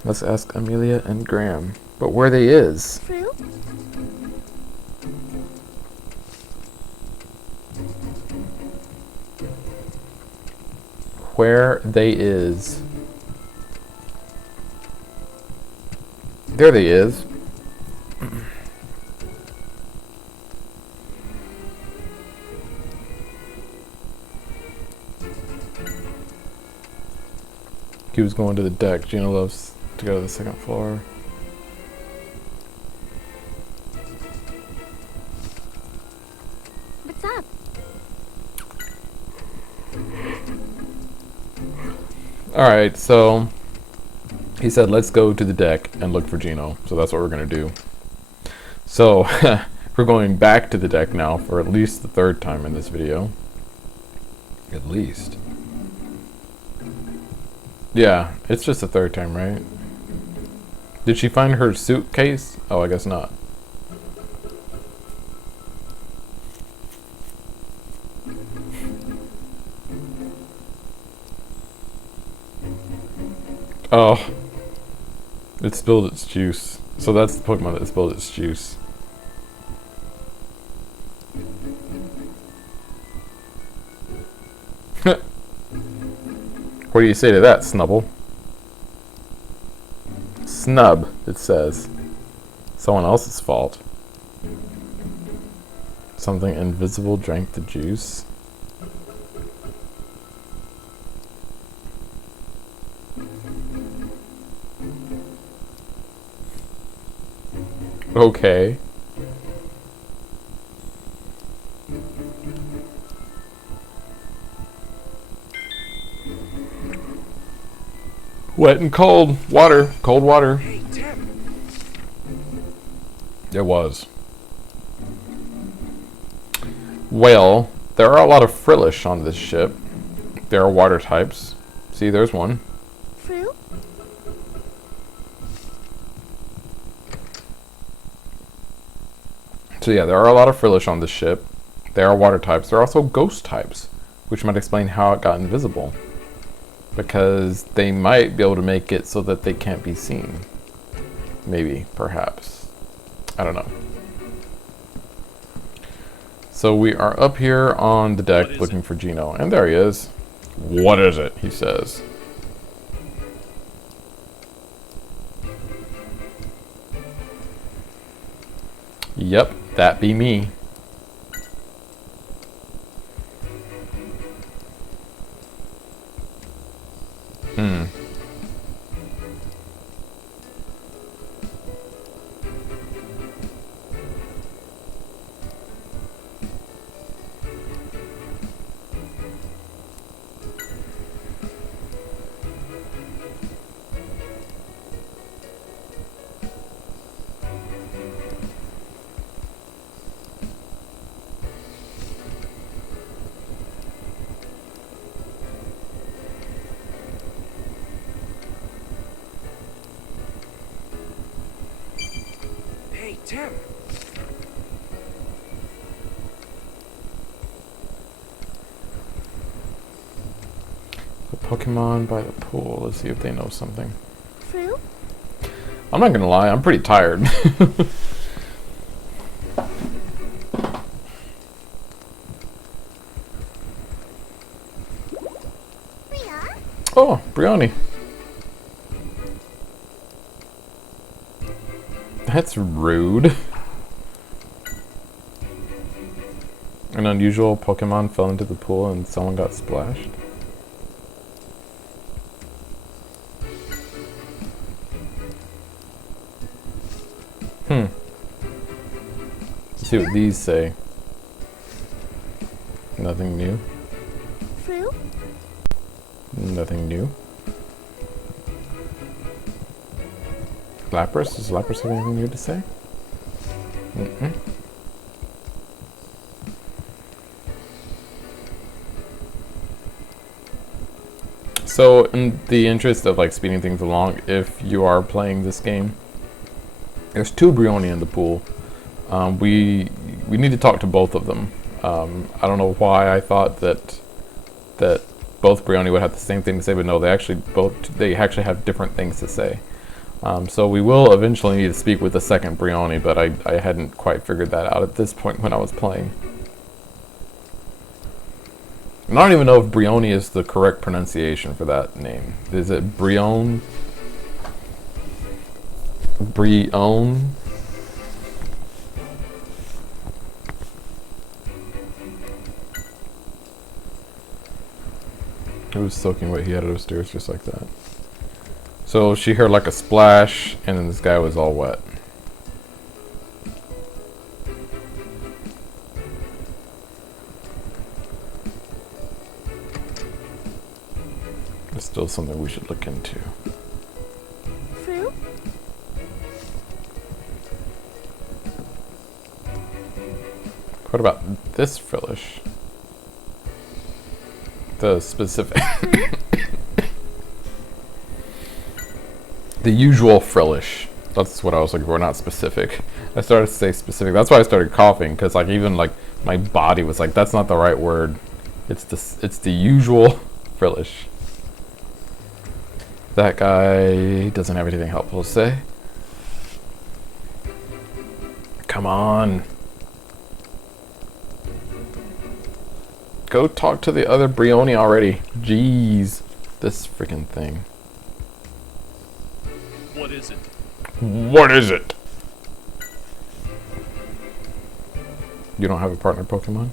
Let's ask Amelia and Graham. But where they is? Fruit? Where they is? There they is. He was going to the deck. Gina loves to go to the second floor. What's up? Alright, so he said let's go to the deck and look for Gino. So that's what we're going to do. So we're going back to the deck now for at least the third time in this video. At least. Yeah, it's just the third time, right? Did she find her suitcase? Oh, I guess not. Oh. It spilled its juice. So that's the Pokemon that spilled its juice. What do you say to that, Snubble? Snub, it says. Someone else's fault. Something invisible drank the juice. Okay. Wet and cold. Water. Cold water. Hey, Tim. It was. Well, there are a lot of Frillish on this ship. There are water types. See, there's one. Fruit? So yeah, there are a lot of Frillish on this ship. There are water types. There are also ghost types, which might explain how it got invisible. Because they might be able to make it so that they can't be seen. Maybe, perhaps. I don't know. So we are up here on the deck looking for Gino. And there he is. What is it? He says. Yep, that be me. Hey, Tim. The Pokemon by the pool. Let's see if they know something. Fruit? I'm not gonna lie, I'm pretty tired. Oh, Brioni. That's rude. An unusual Pokemon fell into the pool and someone got splashed. Let's see what these say. Nothing new. True? Nothing new. Lapras? Does Lapras have anything new to say? Mm-mm. So, in the interest of like speeding things along, if you are playing this game, there's 2 Brioni in the pool. We need to talk to both of them. I don't know why I thought that both Brioni would have the same thing to say, but no, they actually have different things to say. So we will eventually need to speak with the second Brioni, but I hadn't quite figured that out at this point when I was playing. And I don't even know if Brioni is the correct pronunciation for that name. Is it Brion? Brion? It was soaking wet. He had it upstairs just like that. So she heard like a splash, and then this guy was all wet. It's still something we should look into. True? What about this Frillish? The specific. The usual Frillish. That's what I was looking for, not specific. I started to say specific. That's why I started coughing, because like even like my body was like, that's not the right word. It's the usual Frillish. That guy doesn't have anything helpful to say. Come on. Go talk to the other Brioni already. Jeez. This freaking thing. What is it? What is it? You don't have a partner Pokemon?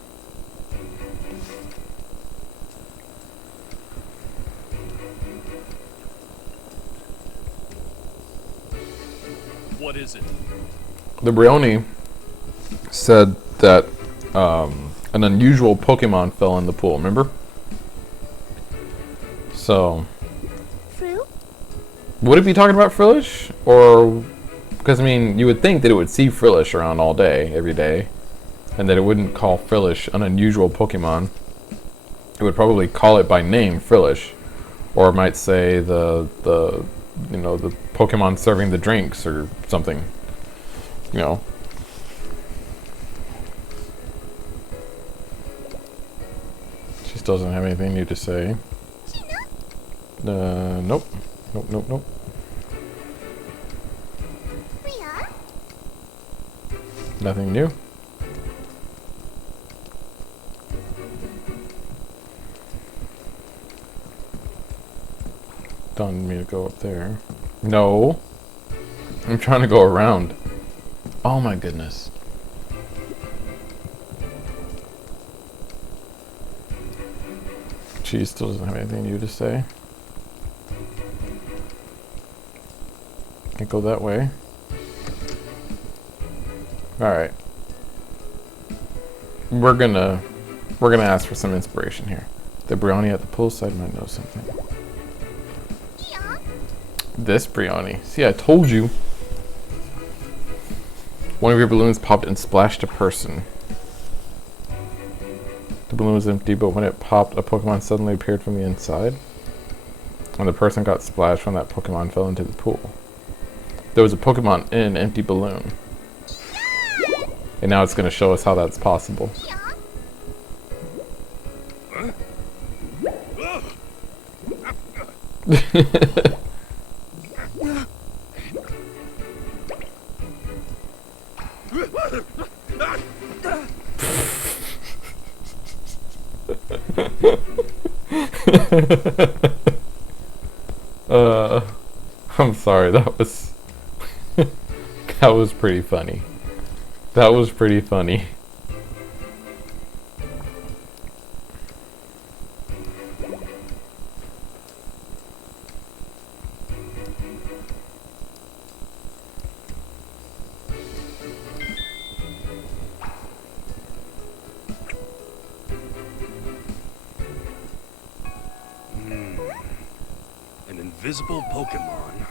What is it? The Brioni said that an unusual Pokemon fell in the pool, remember? So, True? would it be talking about Frillish? Or, because I mean, you would think that it would see Frillish around all day, every day, and that it wouldn't call Frillish an unusual Pokemon. It would probably call it by name, Frillish. Or it might say the Pokemon serving the drinks or something. You know. She still doesn't have anything new to say. Nope. Nope. Nothing new. Don't need me to go up there. No. I'm trying to go around. Oh my goodness. She still doesn't have anything new to say. Can't go that way. Alright. We're gonna ask for some inspiration here. The Brioni at the poolside might know something. This Brioni. See, I told you. One of your balloons popped and splashed a person. The balloon was empty, but when it popped, a Pokemon suddenly appeared from the inside. When the person got splashed when that Pokemon fell into the pool. There was a Pokemon in an empty balloon. And now it's going to show us how that's possible. I'm sorry, that was that was pretty funny. That was pretty funny. An invisible Pokemon.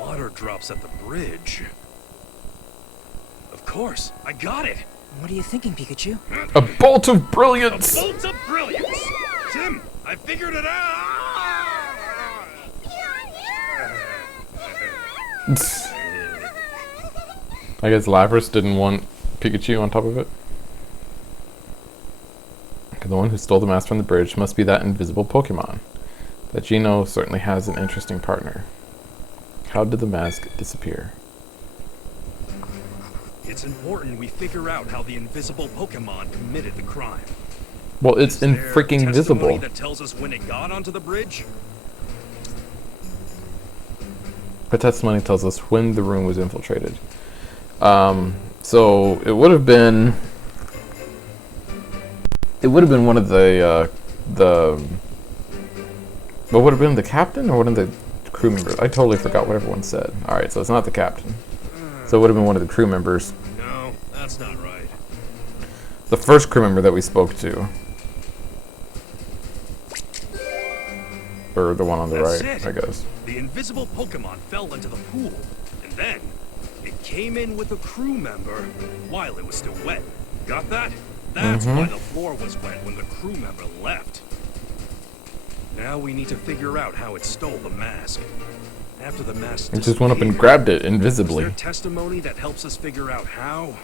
Water drops at the bridge. Of course, I got it! What are you thinking, Pikachu? A bolt of brilliance! Bolt of brilliance! Tim, I figured it out! I guess Lapras didn't want Pikachu on top of it. The one who stole the mask from the bridge must be that invisible Pokemon. That Geno certainly has an interesting partner. How did the mask disappear? It's important we figure out how the invisible Pokemon committed the crime. Well, it's Is there freaking testimony visible. that tells us when it got onto the bridge? The testimony tells us when the room was infiltrated. So it would have been. It would have been one of the. What would have been the captain or one of the crew members? I totally forgot what everyone said. All right, so it's not the captain. So it would have been one of the crew members. No, that's not right. The first crew member that we spoke to. Or the one on the That's right, it. I guess. The invisible Pokemon fell into the pool, and then it came in with a crew member while it was still wet. Got that? That's why the floor was wet when the crew member left. Now we need to figure out how it stole the mask. After the mask It just went up and disappeared, grabbed it is invisibly. there testimony that helps us figure out how?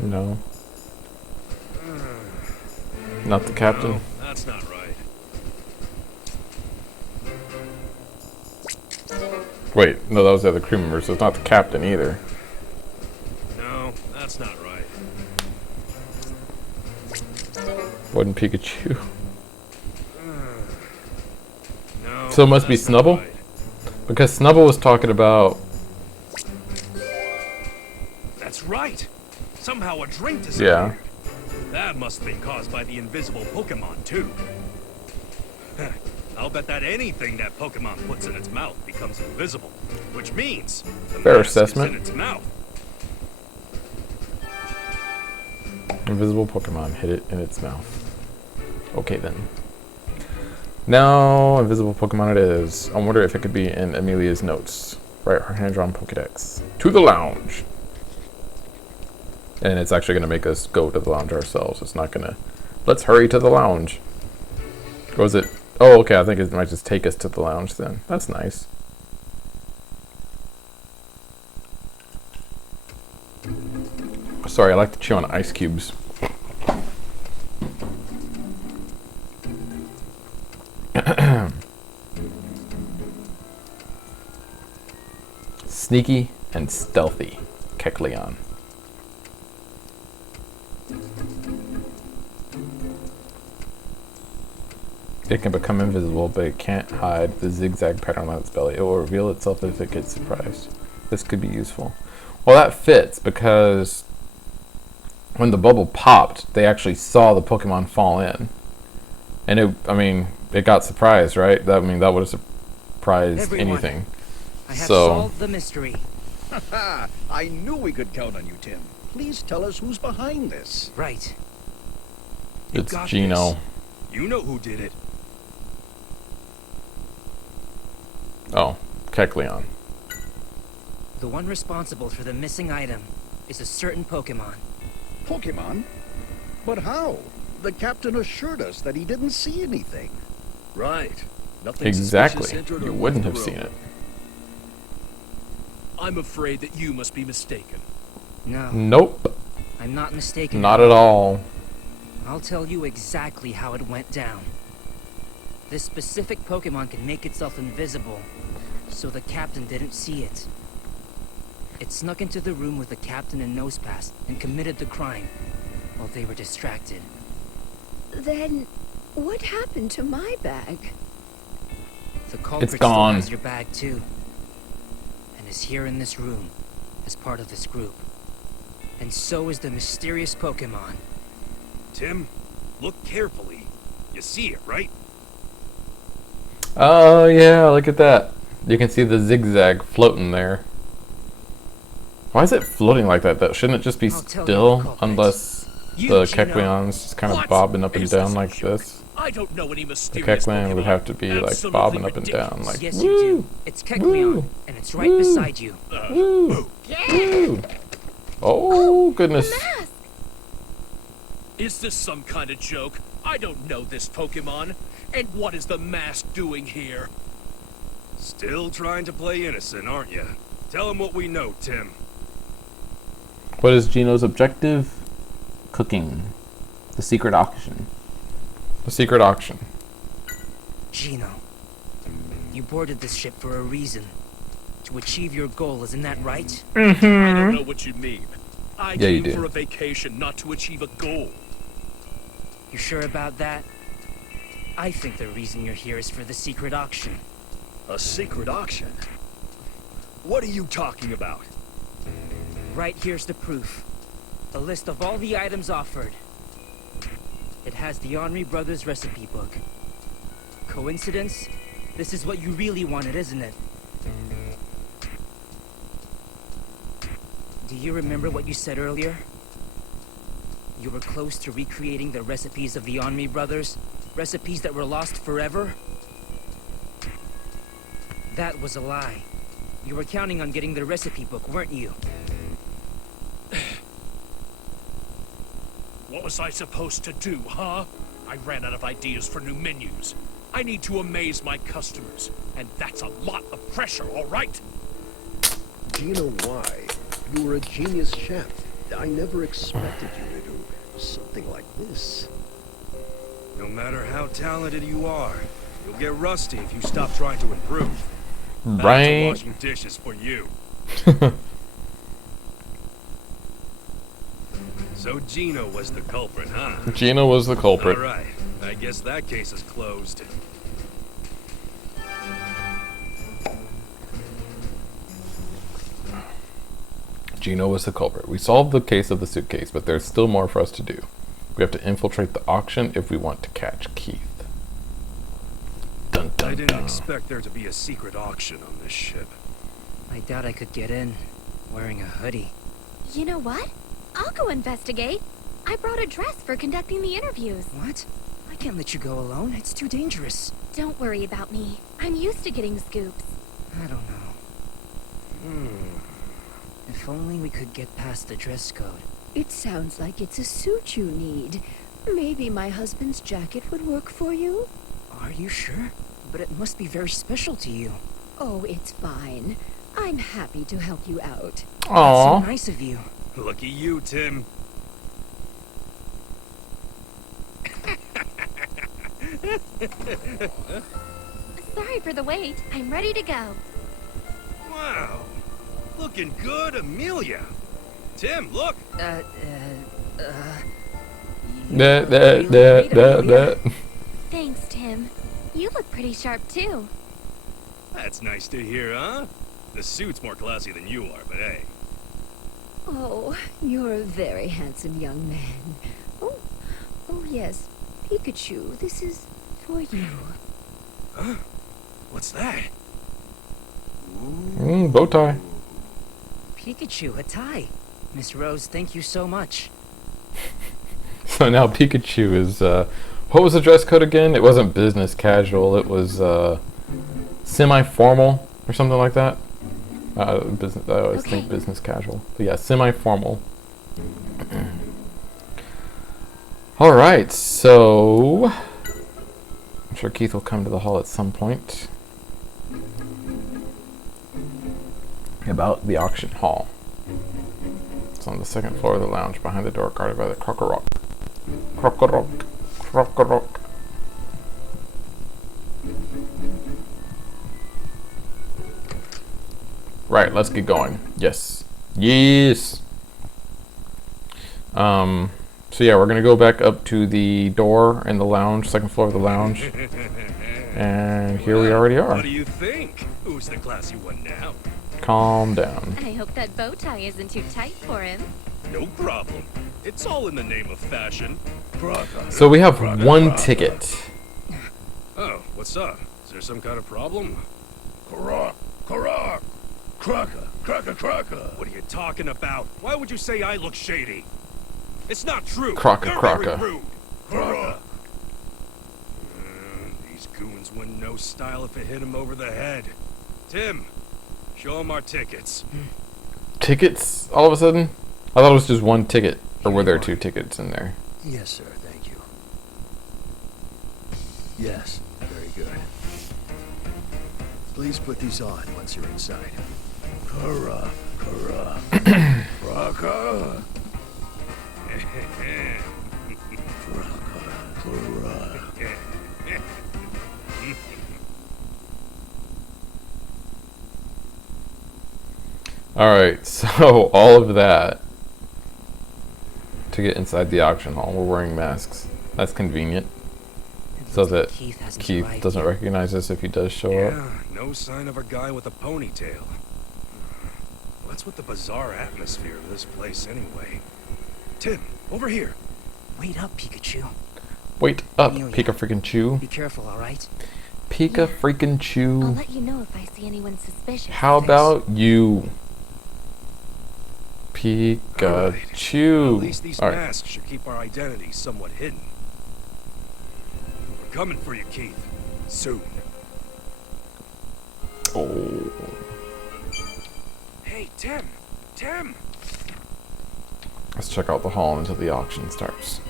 No. Not the captain. No, that's not right. Wait, no, that was the other crew member, so it's not the captain either. No, that's not right. Wasn't Pikachu. No. So it must be that's not Snubbull? right. Because Snubbull was talking about. That's right. Somehow a drink disappeared. Yeah. That must have been caused by the invisible Pokemon, too. I'll bet that anything that Pokemon puts in its mouth becomes invisible, which means the Fair mask is assessment. in its mouth. Invisible Pokemon hit it in its mouth. Okay then. Now, invisible Pokemon it is. I wonder if it could be in Amelia's notes. Right, her hand-drawn Pokedex. To the lounge! And it's actually going to make us go to the lounge ourselves. It's not going to... Let's hurry to the lounge. Or is it... Oh, okay, I think it might just take us to the lounge then. That's nice. Sorry, I like to chew on ice cubes. Sneaky and stealthy, Kecleon. It can become invisible, but it can't hide the zigzag pattern on its belly. It will reveal itself if it gets surprised. This could be useful. Well, that fits because when the bubble popped, they actually saw the Pokemon fall in. And it got surprised, right? That would have surprised Everyone, anything. I have So- solved the mystery. Ha! I knew we could count on you, Tim. Please tell us who's behind this. Right. You It's got Geno. this. You know who did it. Oh, Kecleon. The one responsible for the missing item is a certain Pokemon. Pokemon? But how? The captain assured us that he didn't see anything. Right. Nothing Exactly. suspicious entered or You left wouldn't the have room. seen it. I'm afraid that you must be mistaken. No, Nope. I'm not mistaken. Not at all. I'll tell you exactly how it went down. This specific Pokemon can make itself invisible, so the captain didn't see it. It snuck into the room with the captain and Nosepass and committed the crime while they were distracted. Then, what happened to my bag? The culprit It's still gone. has your bag too, and is here in this room as part of this group. And so is the mysterious Pokemon. Tim, look carefully. You see it, right? Oh yeah, look at that. You can see the zigzag floating there. Why is it floating like that? That shouldn't it just be I'll tell you still, the culprit. unless You, the Gino. Kecleon's just kind of What? bobbing up and Is down this a like joke? this. I don't know any The mysterious Kecleon would Pokemon. have to be like Absolutely bobbing up and ridiculous. down, like Yes, you do. It's Kecleon, Woo. and it's right Woo. beside you. woo, woo. Oh goodness! Mask! Is this some kind of joke? I don't know this Pokemon. And what is the mask doing here? Still trying to play innocent, aren't you? Tell him what we know, Tim. What is Gino's objective? Cooking. The secret auction. The secret auction. Gino, you boarded this ship for a reason. To achieve your goal, isn't that right? I don't know what you mean. I Yeah, you came do. for a vacation, not to achieve a goal. You sure about that? I think the reason you're here is for the secret auction. A secret auction? What are you talking about? Right here's the proof. A list of all the items offered. It has the Henri Brothers recipe book. Coincidence? This is what you really wanted, isn't it? Do you remember what you said earlier? You were close to recreating the recipes of the Henri Brothers? Recipes that were lost forever? That was a lie. You were counting on getting the recipe book, weren't you? What was I supposed to do, huh? I ran out of ideas for new menus. I need to amaze my customers, and that's a lot of pressure, all right? Do you know why? You were a genius chef. I never expected you to do something like this. No matter how talented you are, you'll get rusty if you stop trying to improve. Back to Right. washing dishes for you. So Gino was the culprit, huh? Gino was the culprit. Alright, I guess that case is closed. Gino was the culprit. We solved the case of the suitcase, but there's still more for us to do. We have to infiltrate the auction if we want to catch Keith. Dun, dun, I didn't dun. expect there to be a secret auction on this ship. I doubt I could get in wearing a hoodie. You know what? I'll go investigate. I brought a dress for conducting the interviews. What? I can't let you go alone. It's too dangerous. Don't worry about me. I'm used to getting scoops. I don't know. If only we could get past the dress code. It sounds like it's a suit you need. Maybe my husband's jacket would work for you? Are you sure? But it must be very special to you. Oh, it's fine. I'm happy to help you out. That's so Aww. nice of you. Lucky you, Tim. Sorry for the wait. I'm ready to go. Wow. Looking good, Amelia. Tim, look. That. Thanks, Tim. You look pretty sharp, too. That's nice to hear, huh? The suit's more classy than you are, but hey. Oh, you're a very handsome young man. Oh yes, Pikachu, this is for you. Huh? What's that? Bow tie. Pikachu, a tie. Miss Rose, thank you so much. So now Pikachu is, what was the dress code again? It wasn't business casual, it was, semi-formal, or something like that. Business, I always think Okay. business casual. But yeah, semi-formal. Alright, so... I'm sure Keith will come to the hall at some point. About the auction hall. It's on the second floor of the lounge, behind the door guarded by the Crocorock. Crocorock. Crocorock. Right, let's get going. Yes. Yes. So yeah, we're gonna go back up to the door in the lounge, second floor of the lounge. And here we already are. What do you think? Who's the classy one now? Calm down. I hope that bow tie isn't too tight for him. No problem. It's all in the name of fashion. So we have one ticket. Oh, what's up? Is there some kind of problem? Karak, Karak, Kraka. What are you talking about? Why would you say I look shady? It's not true. Kraka, You're Kraka. very rude. Karak. These goons wouldn't know style if it hit him over the head. Tim, show him our tickets. Tickets, all of a sudden? I thought it was just one ticket. Or were there two tickets in there? Yes, sir, thank you. Yes, very good. Please put these on once you're inside. Karak. Kraka. Alright, so all of that to get inside the auction hall. We're wearing masks. That's convenient. So that Keith doesn't recognize us if he does show up. Yeah, no sign of a guy with a ponytail. What's with the bizarre atmosphere of this place anyway? Tim, over here. Wait up, Pikachu. Wait up, Amelia. Pika freaking Chew. Be careful, alright? Pika freaking I'll Chew. let you know if I see anyone suspicious. How about you? At Pikachu. least these Alright. masks should keep our identities somewhat hidden. We're coming for you, Keith. Soon. Oh. Hey, Tim! Tim! Let's check out the hall until the auction starts.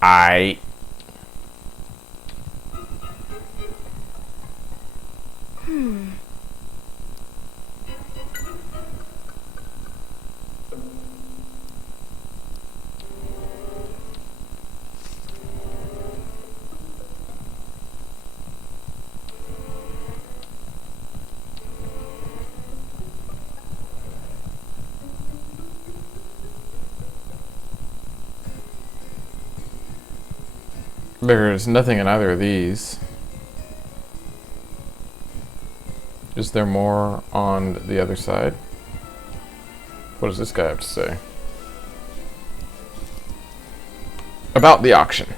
I. There's nothing in either of these. Is there more on the other side? What does this guy have to say? About the auction.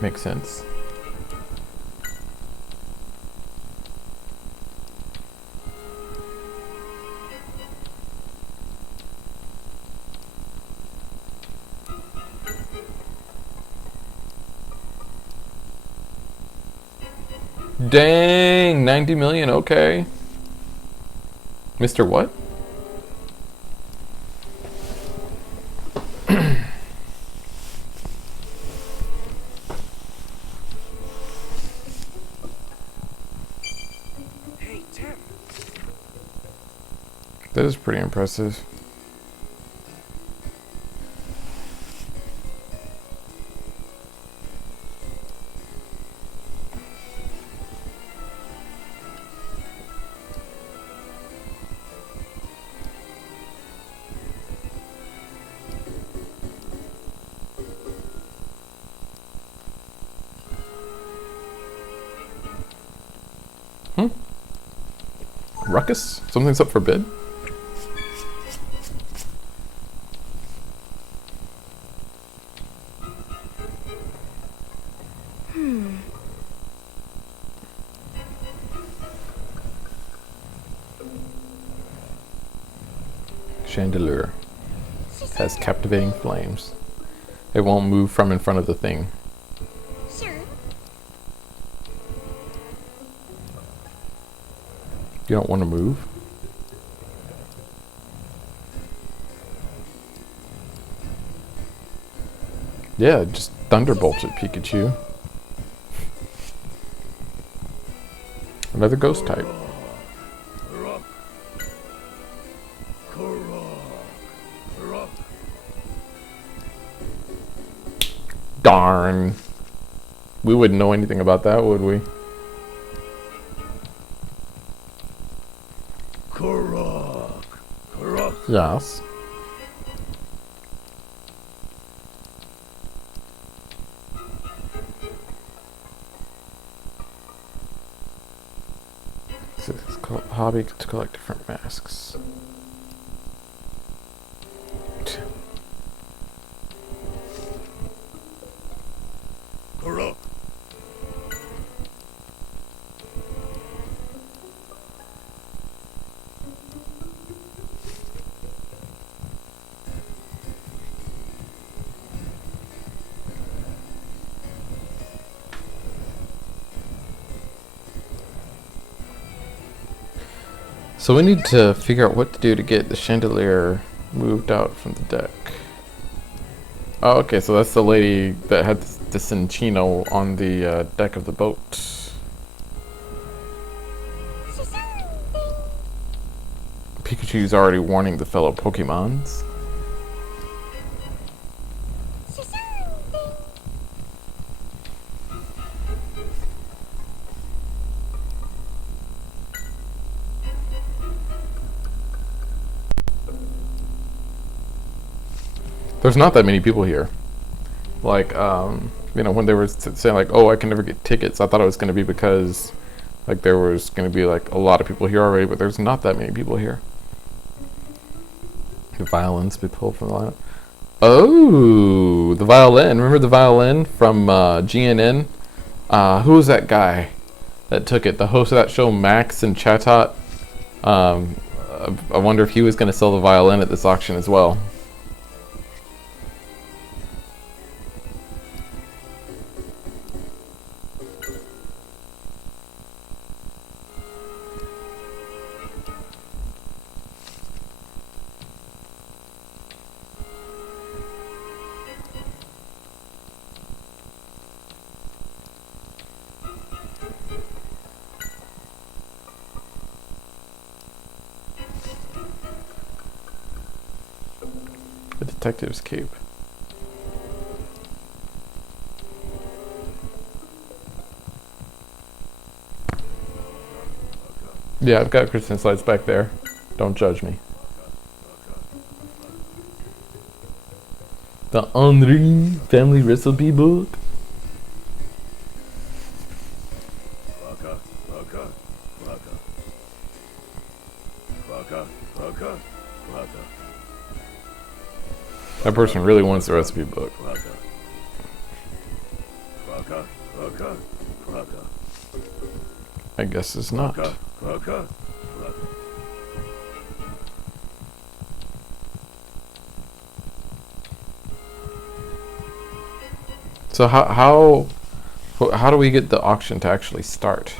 Makes sense. Dang, 90 million, okay. Mr. What? Hey, Tim! That is pretty impressive. Ruckus? Something's up for bid? Chandelier. Has captivating flames. It won't move from in front of the thing. Sure. You don't want to move? Yeah, just thunderbolts it, Pikachu. Another ghost type. Darn. We wouldn't know anything about that, would we? Karak. Karak. Yes. So it's called hobby to collect different masks. Karak. So we need to figure out what to do to get the chandelier moved out from the deck. Oh, okay, so that's the lady that had the Cinchino on the deck of the boat. Pikachu's already warning the fellow Pokemons. There's not that many people here. Like, you know, when they were saying like, oh, I can never get tickets, I thought it was going to be because like there was going to be like a lot of people here already, but there's not that many people here. The violins be pulled from the lineup. Oh, the violin. Remember the violin from GNN? Who was that guy that took it? The host of that show, Max and Chatot. I wonder if he was going to sell the violin at this auction as well. The detective's cape. Yeah, I've got Christian slides back there. Don't judge me. The Henri family recipe book. Baka. Baka. Baka. Baka. Baka. Baka. That person really wants the recipe book. Baka. Baka. Baka. Baka. I guess it's not. Baka. Baka. Baka. So how do we get the auction to actually start?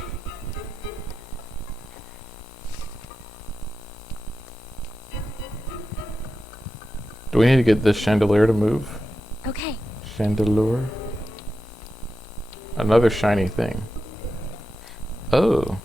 Do we need to get this chandelier to move? Okay. Chandelier? Another shiny thing. Oh.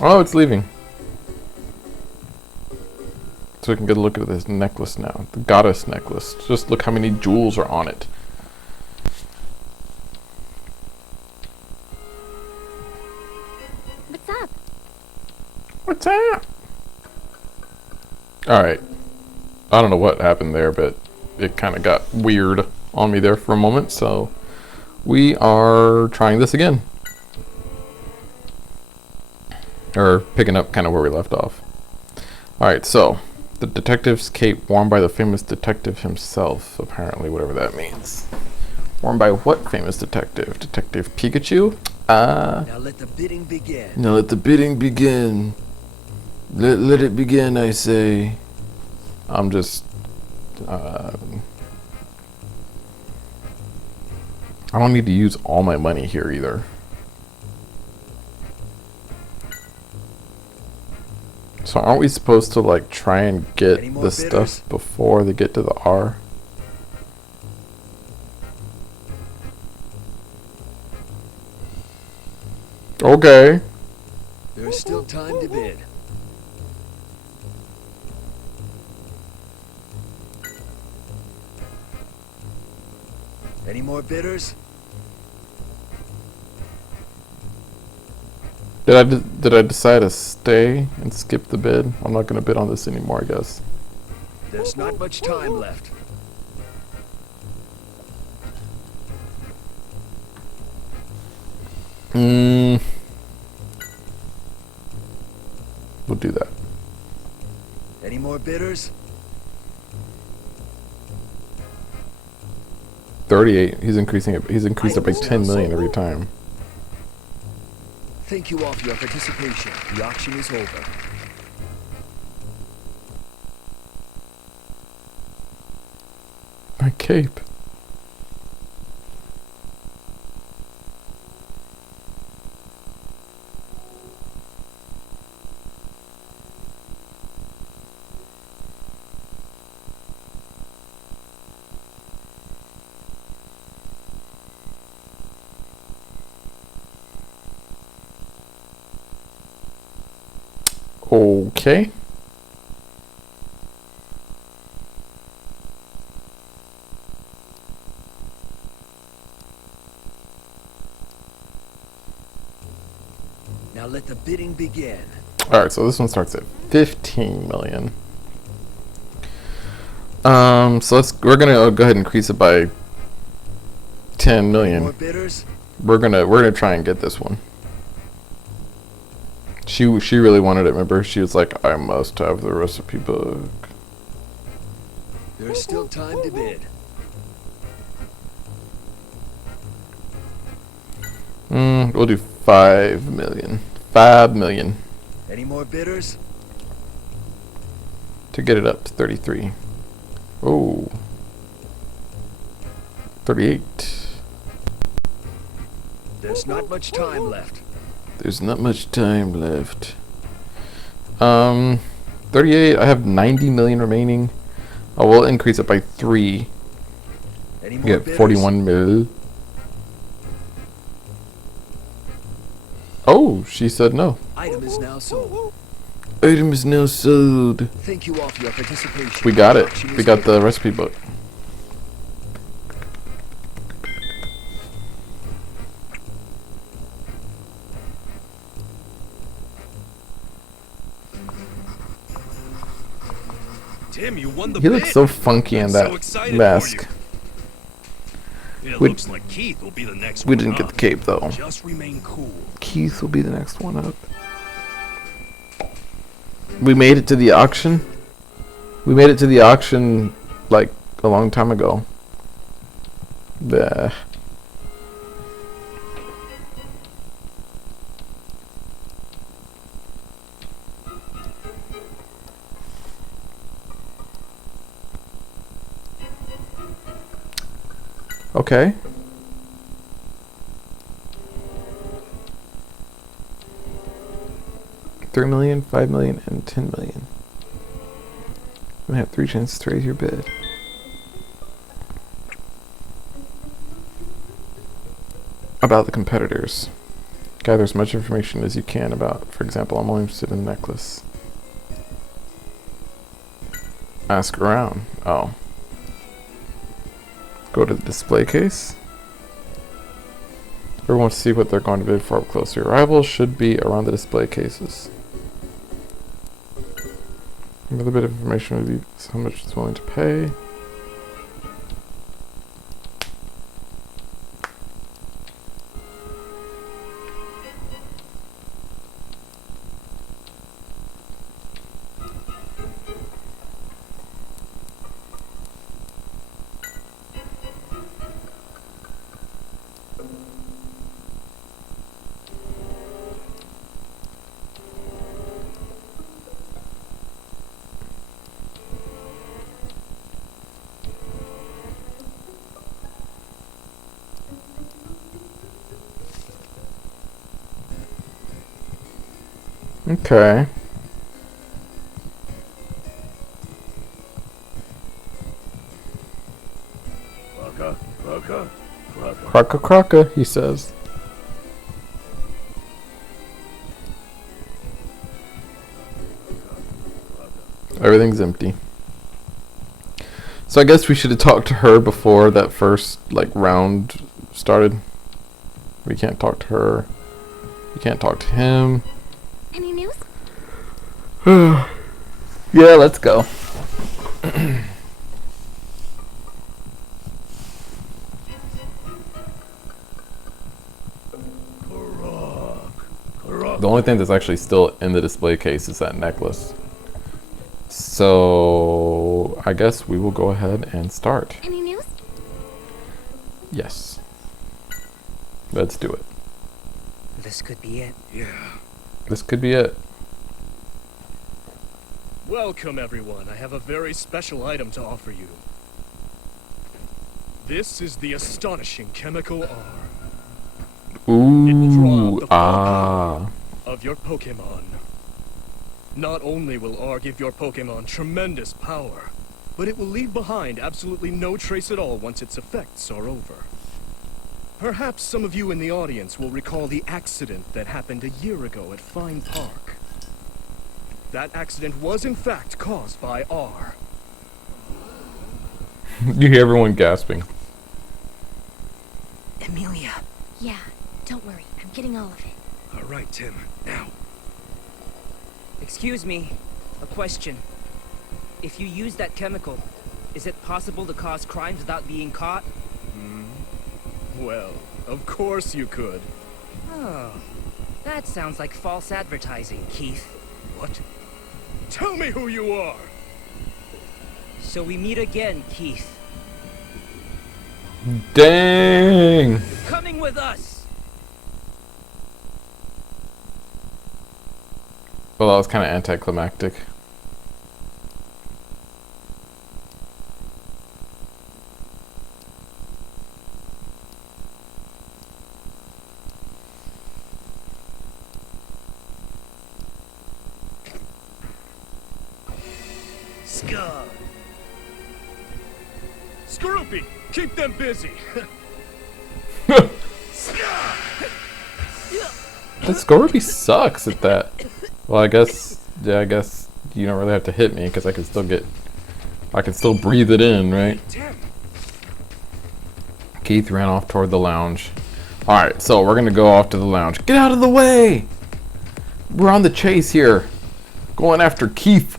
Oh, it's leaving. So we can get a look at this necklace now. The goddess necklace. Just look how many jewels are on it. What's up? What's up? Alright. I don't know what happened there, but it kind of got weird on me there for a moment, so we are trying this again. Or picking up kind of where we left off. Alright, so the detective's cape worn by the famous detective himself, apparently, whatever that means. Worn by what famous detective? Detective Pikachu? Now let the bidding begin. Now let the bidding begin. Let it begin, I say. I'm just... I don't need to use all my money here either. So aren't we supposed to like try and get Any more the bidders? stuff before they get to the R? Okay. There's still time to bid. Any more bidders? Did I decide to stay and skip the bid? I'm not gonna bid on this anymore, I guess. There's not much time left. We'll do that. Any more bidders? 38. He's increasing it. He's increased it by 10 million every time. Thank you all for your participation. The auction is over. My cape. Okay. Now let the bidding begin. All right, so this one starts at 15 million. So we're gonna go ahead and increase it by 10 More million. bidders? We're gonna try and get this one. She really wanted it. Remember, she was like, "I must have the recipe book." There's still time to bid. We'll do 5 million. 5 million Any more bidders? to get it up to 33. Oh. 38. There's not much time left. There's not much time left. 38. I have 90 million remaining. I will increase it by 3. Any more Get bidders? 41 mil. Oh, she said no. Item is now sold. Item is now sold. Thank you all for your participation. We got The it. auction We is got over. the recipe book. Tim, you won the He bid. looks so funky in I'm that so excited mask. for you. It We- looks like Keith will be the next We one didn't get up. the cape though. Just remain cool. Keith will be the next one up. We made it to the auction. We made it to the auction like a long time ago. Bleh. Okay. $3 million, 5 million, and 10 million. You have 3 chances to raise your bid. About the competitors. Gather as much information as you can about, for example, I'm only interested in the necklace. Ask around. Oh. Go to the display case. Everyone wants to see what they're going to bid for up close. Your rivals should be around the display cases. Another bit of information would be how much it's willing to pay. Okay. Crocka crocka, he says. Everything's empty. So I guess we should have talked to her before that first round started. We can't talk to her. We can't talk to him. Any news? Yeah, let's go. The only thing that's actually still in the display case is that necklace. So I guess we will go ahead and start. Any news? Yes. Let's do it. This could be it. Yeah. This could be it. Welcome, everyone. I have a very special item to offer you. This is the astonishing chemical R Ooh, of your Pokemon. Not only will R give your Pokemon tremendous power, but it will leave behind absolutely no trace at all once its effects are over. Perhaps some of you in the audience will recall the accident that happened a year ago at Fine Park. That accident was in fact caused by R. You hear everyone gasping. Amelia. Yeah, don't worry. I'm getting all of it. All right, Tim. Now. Excuse me. A question. If you use that chemical, is it possible to cause crimes without being caught? Well, of course you could. Oh, that sounds like false advertising, Keith. What? Tell me who you are! So we meet again, Keith. Dang! Coming with us! Well, that was kind of anticlimactic. Scar! Skorupi! Keep them busy! That Scorbby sucks at that. Well, I guess you don't really have to hit me because I can still breathe it in, right? Keith ran off toward the lounge. Alright, so we're gonna go off to the lounge. Get out of the way! We're on the chase here. Going after Keith.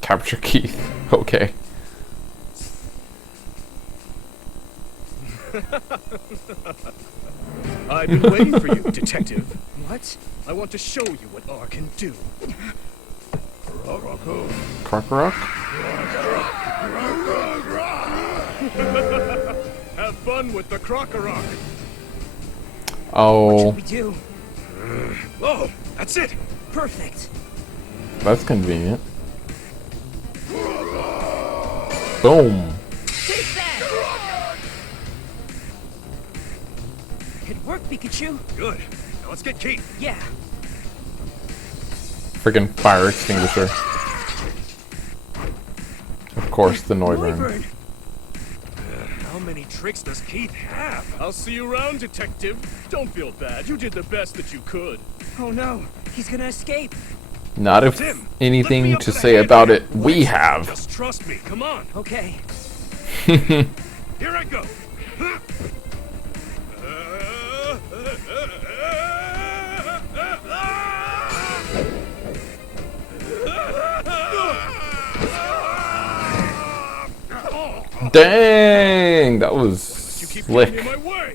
Capture Keith. Okay. I've been waiting for you, Detective. What? I want to show you what R can do. Crocorock? Have fun with the Crocorock! Oh, What should we do? Oh, that's it. Perfect. that's convenient. Boom. Take that! It worked, Pikachu. Good. Now let's get Keith. Yeah. Freaking fire extinguisher. Of course, the Noivern. Noivern. How many tricks does Keith have? I'll see you around, Detective. Don't feel bad. You did the best that you could. Oh no, he's gonna escape. Not if Tim, lift me anything up to the say hand about here. it we have. Just trust me. Come on. Okay. Here I go. Dang, that was You keep slick. getting in my way.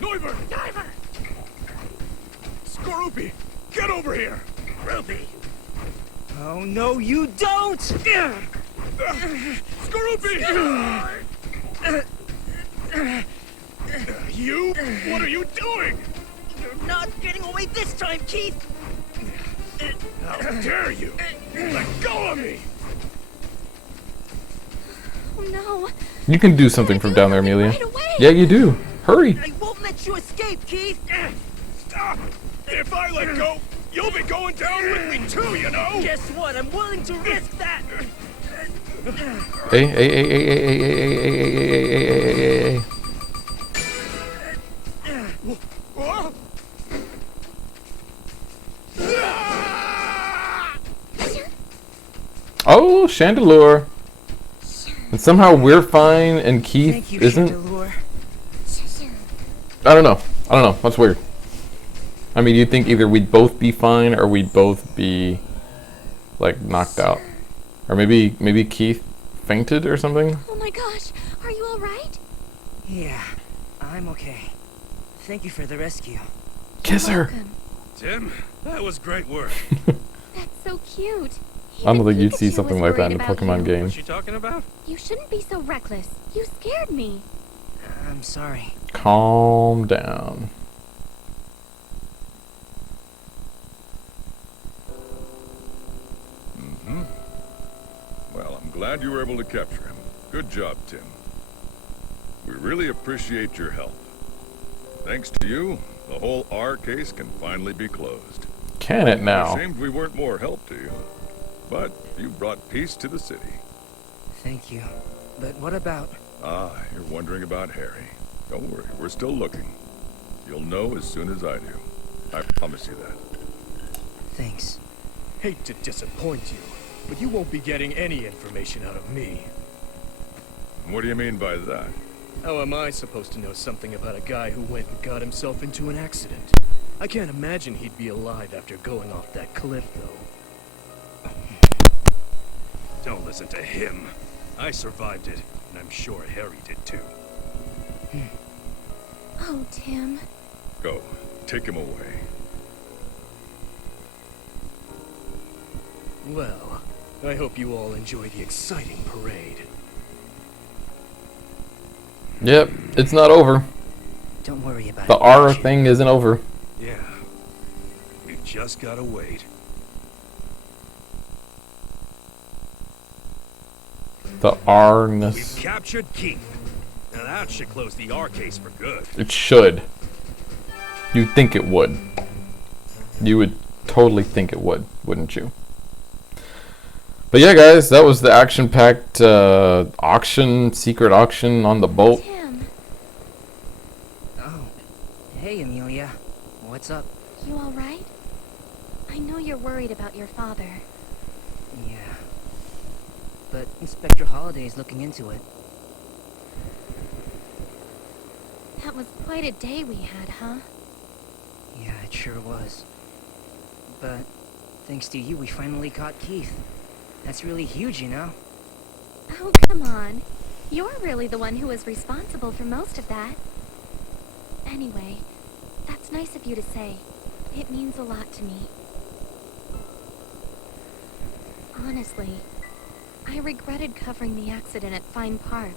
Noivern. Diver. Skorupi, get over here. Ruby. Oh no, you don't! Skorupi! You? What are you doing? You're not getting away this time, Keith! How dare you? Let go of me! Oh no. You can do something from down there, Amelia. Right away. Yeah, you do. Hurry. I won't let you escape, Keith! Stop! If I let go, you'll be going down with me too, you know? Guess what? I'm willing to risk that! Hey, hey, hey, hey, hey, hey, hey, hey, hey, hey, hey, hey, hey. Oh, Chandelure. And somehow we're fine and Keith Thank you, isn't. Chandelure. I don't know. I don't know. That's weird. I mean, you'd think either we'd both be fine or we'd both be like knocked out, or maybe Keith fainted or something. Oh my gosh, are you alright? Yeah, I'm okay. Thank you for the rescue. Kiss her. Welcome. Tim, that was great work. That's so cute. I don't Even think you'd see Pikachu something was like that in a worried about Pokemon you. game. What's she talking about? You shouldn't be so reckless. You scared me. I'm sorry. Calm down. Well, I'm glad you were able to capture him. Good job, Tim. We really appreciate your help. Thanks to you, the whole R case can finally be closed. Can it now? Ashamed we weren't more help to you. But you brought peace to the city. Thank you. But what about... Ah, you're wondering about Harry. Don't worry, we're still looking. You'll know as soon as I do. I promise you that. Thanks. Hate to disappoint you, but you won't be getting any information out of me. What do you mean by that? How am I supposed to know something about a guy who went and got himself into an accident? I can't imagine he'd be alive after going off that cliff, though. Don't listen to him. I survived it, and I'm sure Harry did too. Oh, Tim. Go. Take him away. Well, I hope you all enjoy the exciting parade. Yep, it's not over. Don't worry about The it. R Pikachu. thing isn't over. Yeah. We've just gotta wait. The We've R-ness. captured Keith. Now that should close the R case for good. It should. You'd think it would. You would totally think it would, wouldn't you? But yeah, guys, that was the action-packed auction, secret auction on the boat. Tim, Oh. Hey, Amelia. What's up? you alright? I know you're worried about your father. Yeah. But Inspector Holliday's looking into it. That was quite a day we had, huh? Yeah, it sure was. But thanks to you, we finally caught Keith. That's really huge, you know? Oh, come on. You're really the one who was responsible for most of that. Anyway, that's nice of you to say. It means a lot to me. Honestly, I regretted covering the accident at Fine Park.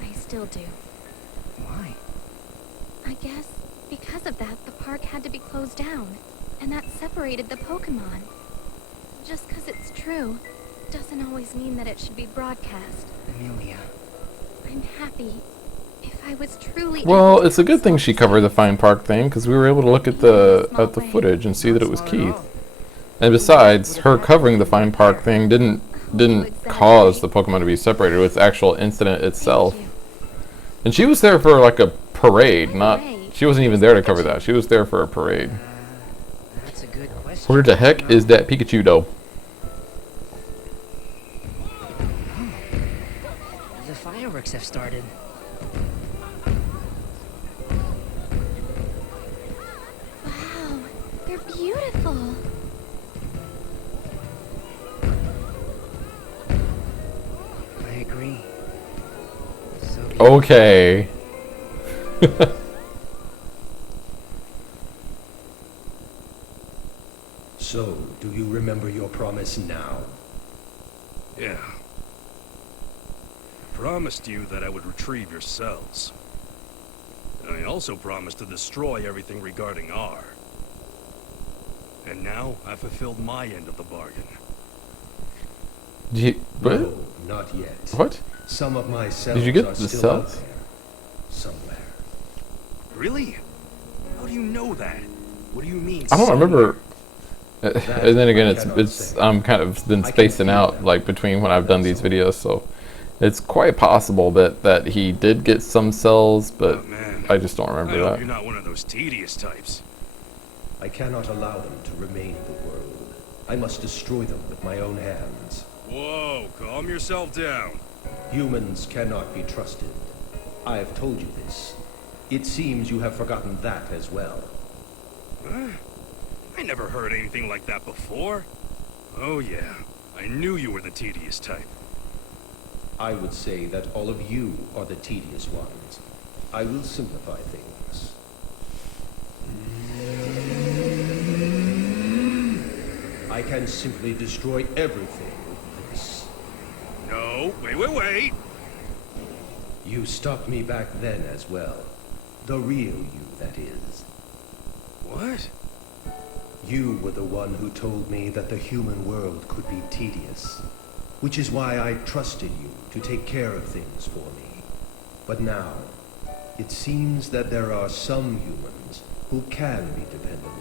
I still do. Why? I guess because of that, the park had to be closed down, and that separated the Pokemon. Just 'cause it's true doesn't always mean that it should be broadcast. Amelia. I'm happy. If I was truly Well, able to it's a good thing she covered the Fine Park thing, because we were able to look at the footage and see that it was Not small at Keith. all. And besides, her covering the Fine Park thing didn't cause the Pokemon to be separated. It was the actual incident itself. Thank you. And she was there for like a parade, not. Parade? She wasn't even there to cover that. She was there for a parade. That's a good question. Where the heck is that Pikachu though? The fireworks have started. Wow, they're beautiful. I agree. So Okay. So, do you remember your promise now? Yeah. I promised you that I would retrieve your cells. And I also promised to destroy everything regarding R. And now I've fulfilled my end of the bargain. What? No, not yet. What? Some of my cells Did you get are the still out cells? there. Somewhere. Really? How do you know that? What do you mean? I don't somewhere? remember. And then again, it's I'm kind of been spacing out like between when I've done these videos, so it's quite possible that he did get some cells, but Oh, man. I just don't I remember hope that. you're not one of those tedious types. I cannot allow them to remain in the world. I must destroy them with my own hands. Whoa, calm yourself down. Humans cannot be trusted. I have told you this. It seems you have forgotten that as well. Huh? I never heard anything like that before. Oh yeah, I knew you were the tedious type. I would say that all of you are the tedious ones. I will simplify things. I can simply destroy everything with this. No, wait. You stopped me back then as well. The real you, that is. What? You were the one who told me that the human world could be tedious, which is why I trusted you to take care of things for me. But now, it seems that there are some humans who can be dependable.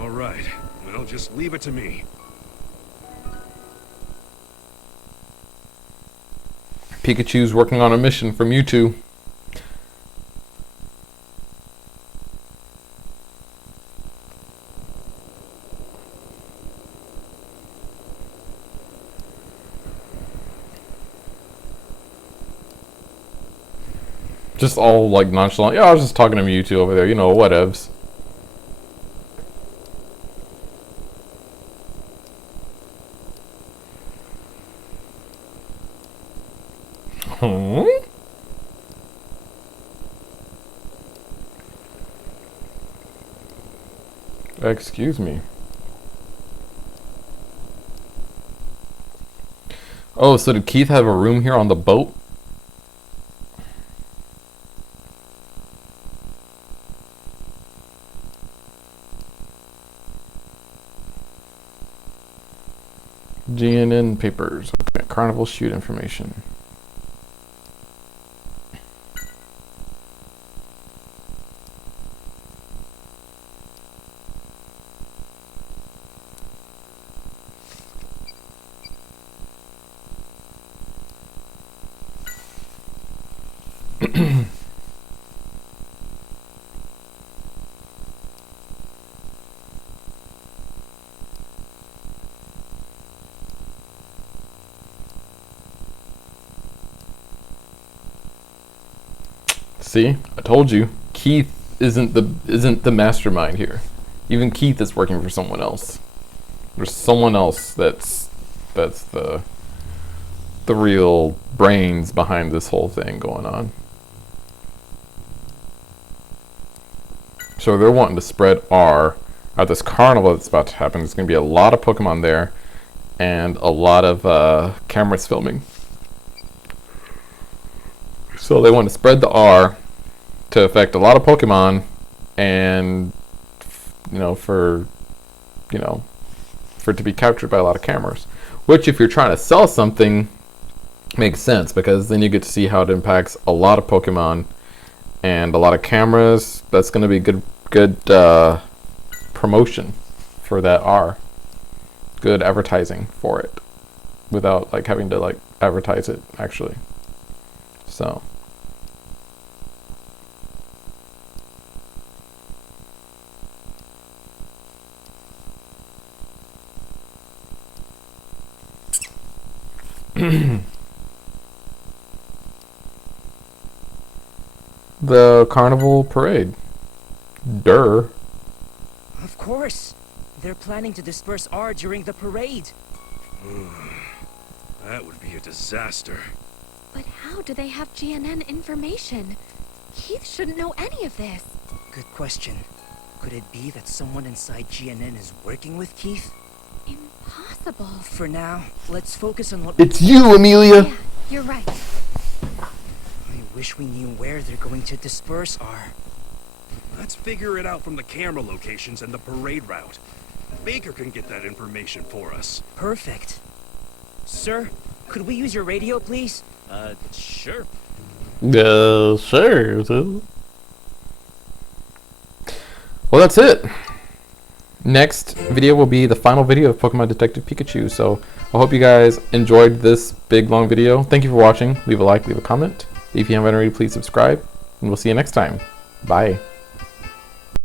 All right, well, just leave it to me. Pikachu's working on a mission from Mewtwo. Just all like nonchalant. Yeah, I was just talking to Mewtwo over there. You know, whatevs. Huh? Excuse me. Oh, so did Keith have a room here on the boat? GNN papers. Okay, Carnival shoot information. See, I told you. Keith isn't the mastermind here. Even Keith is working for someone else. There's someone else that's the real brains behind this whole thing going on. So they're wanting to spread R at this carnival that's about to happen. There's going to be a lot of Pokemon there and a lot of cameras filming. So they want to spread the R to affect a lot of Pokemon, and for it to be captured by a lot of cameras. Which, if you're trying to sell something, makes sense, because then you get to see how it impacts a lot of Pokemon and a lot of cameras. That's going to be good promotion for that R. Good advertising for it, without like having to like advertise it actually. So. The carnival parade. Durr. Of course. They're planning to disperse R during the parade. That would be a disaster. But how do they have GNN information? Keith shouldn't know any of this. Good question. Could it be that someone inside GNN is working with Keith? Impossible. For now, let's focus on what It's you, Amelia! Yeah, you're right. I wish we knew where they're going to disperse R. Let's figure it out from the camera locations and the parade route. Baker can get that information for us. Perfect. Sir, could we use your radio, please? Sure. Sure. Well, that's it. next video will be the final video of Pokemon Detective Pikachu. So I hope you guys enjoyed this big long video. Thank you for watching. Leave a like, leave a comment. If you haven't already, please subscribe, and we'll see you next time. Bye.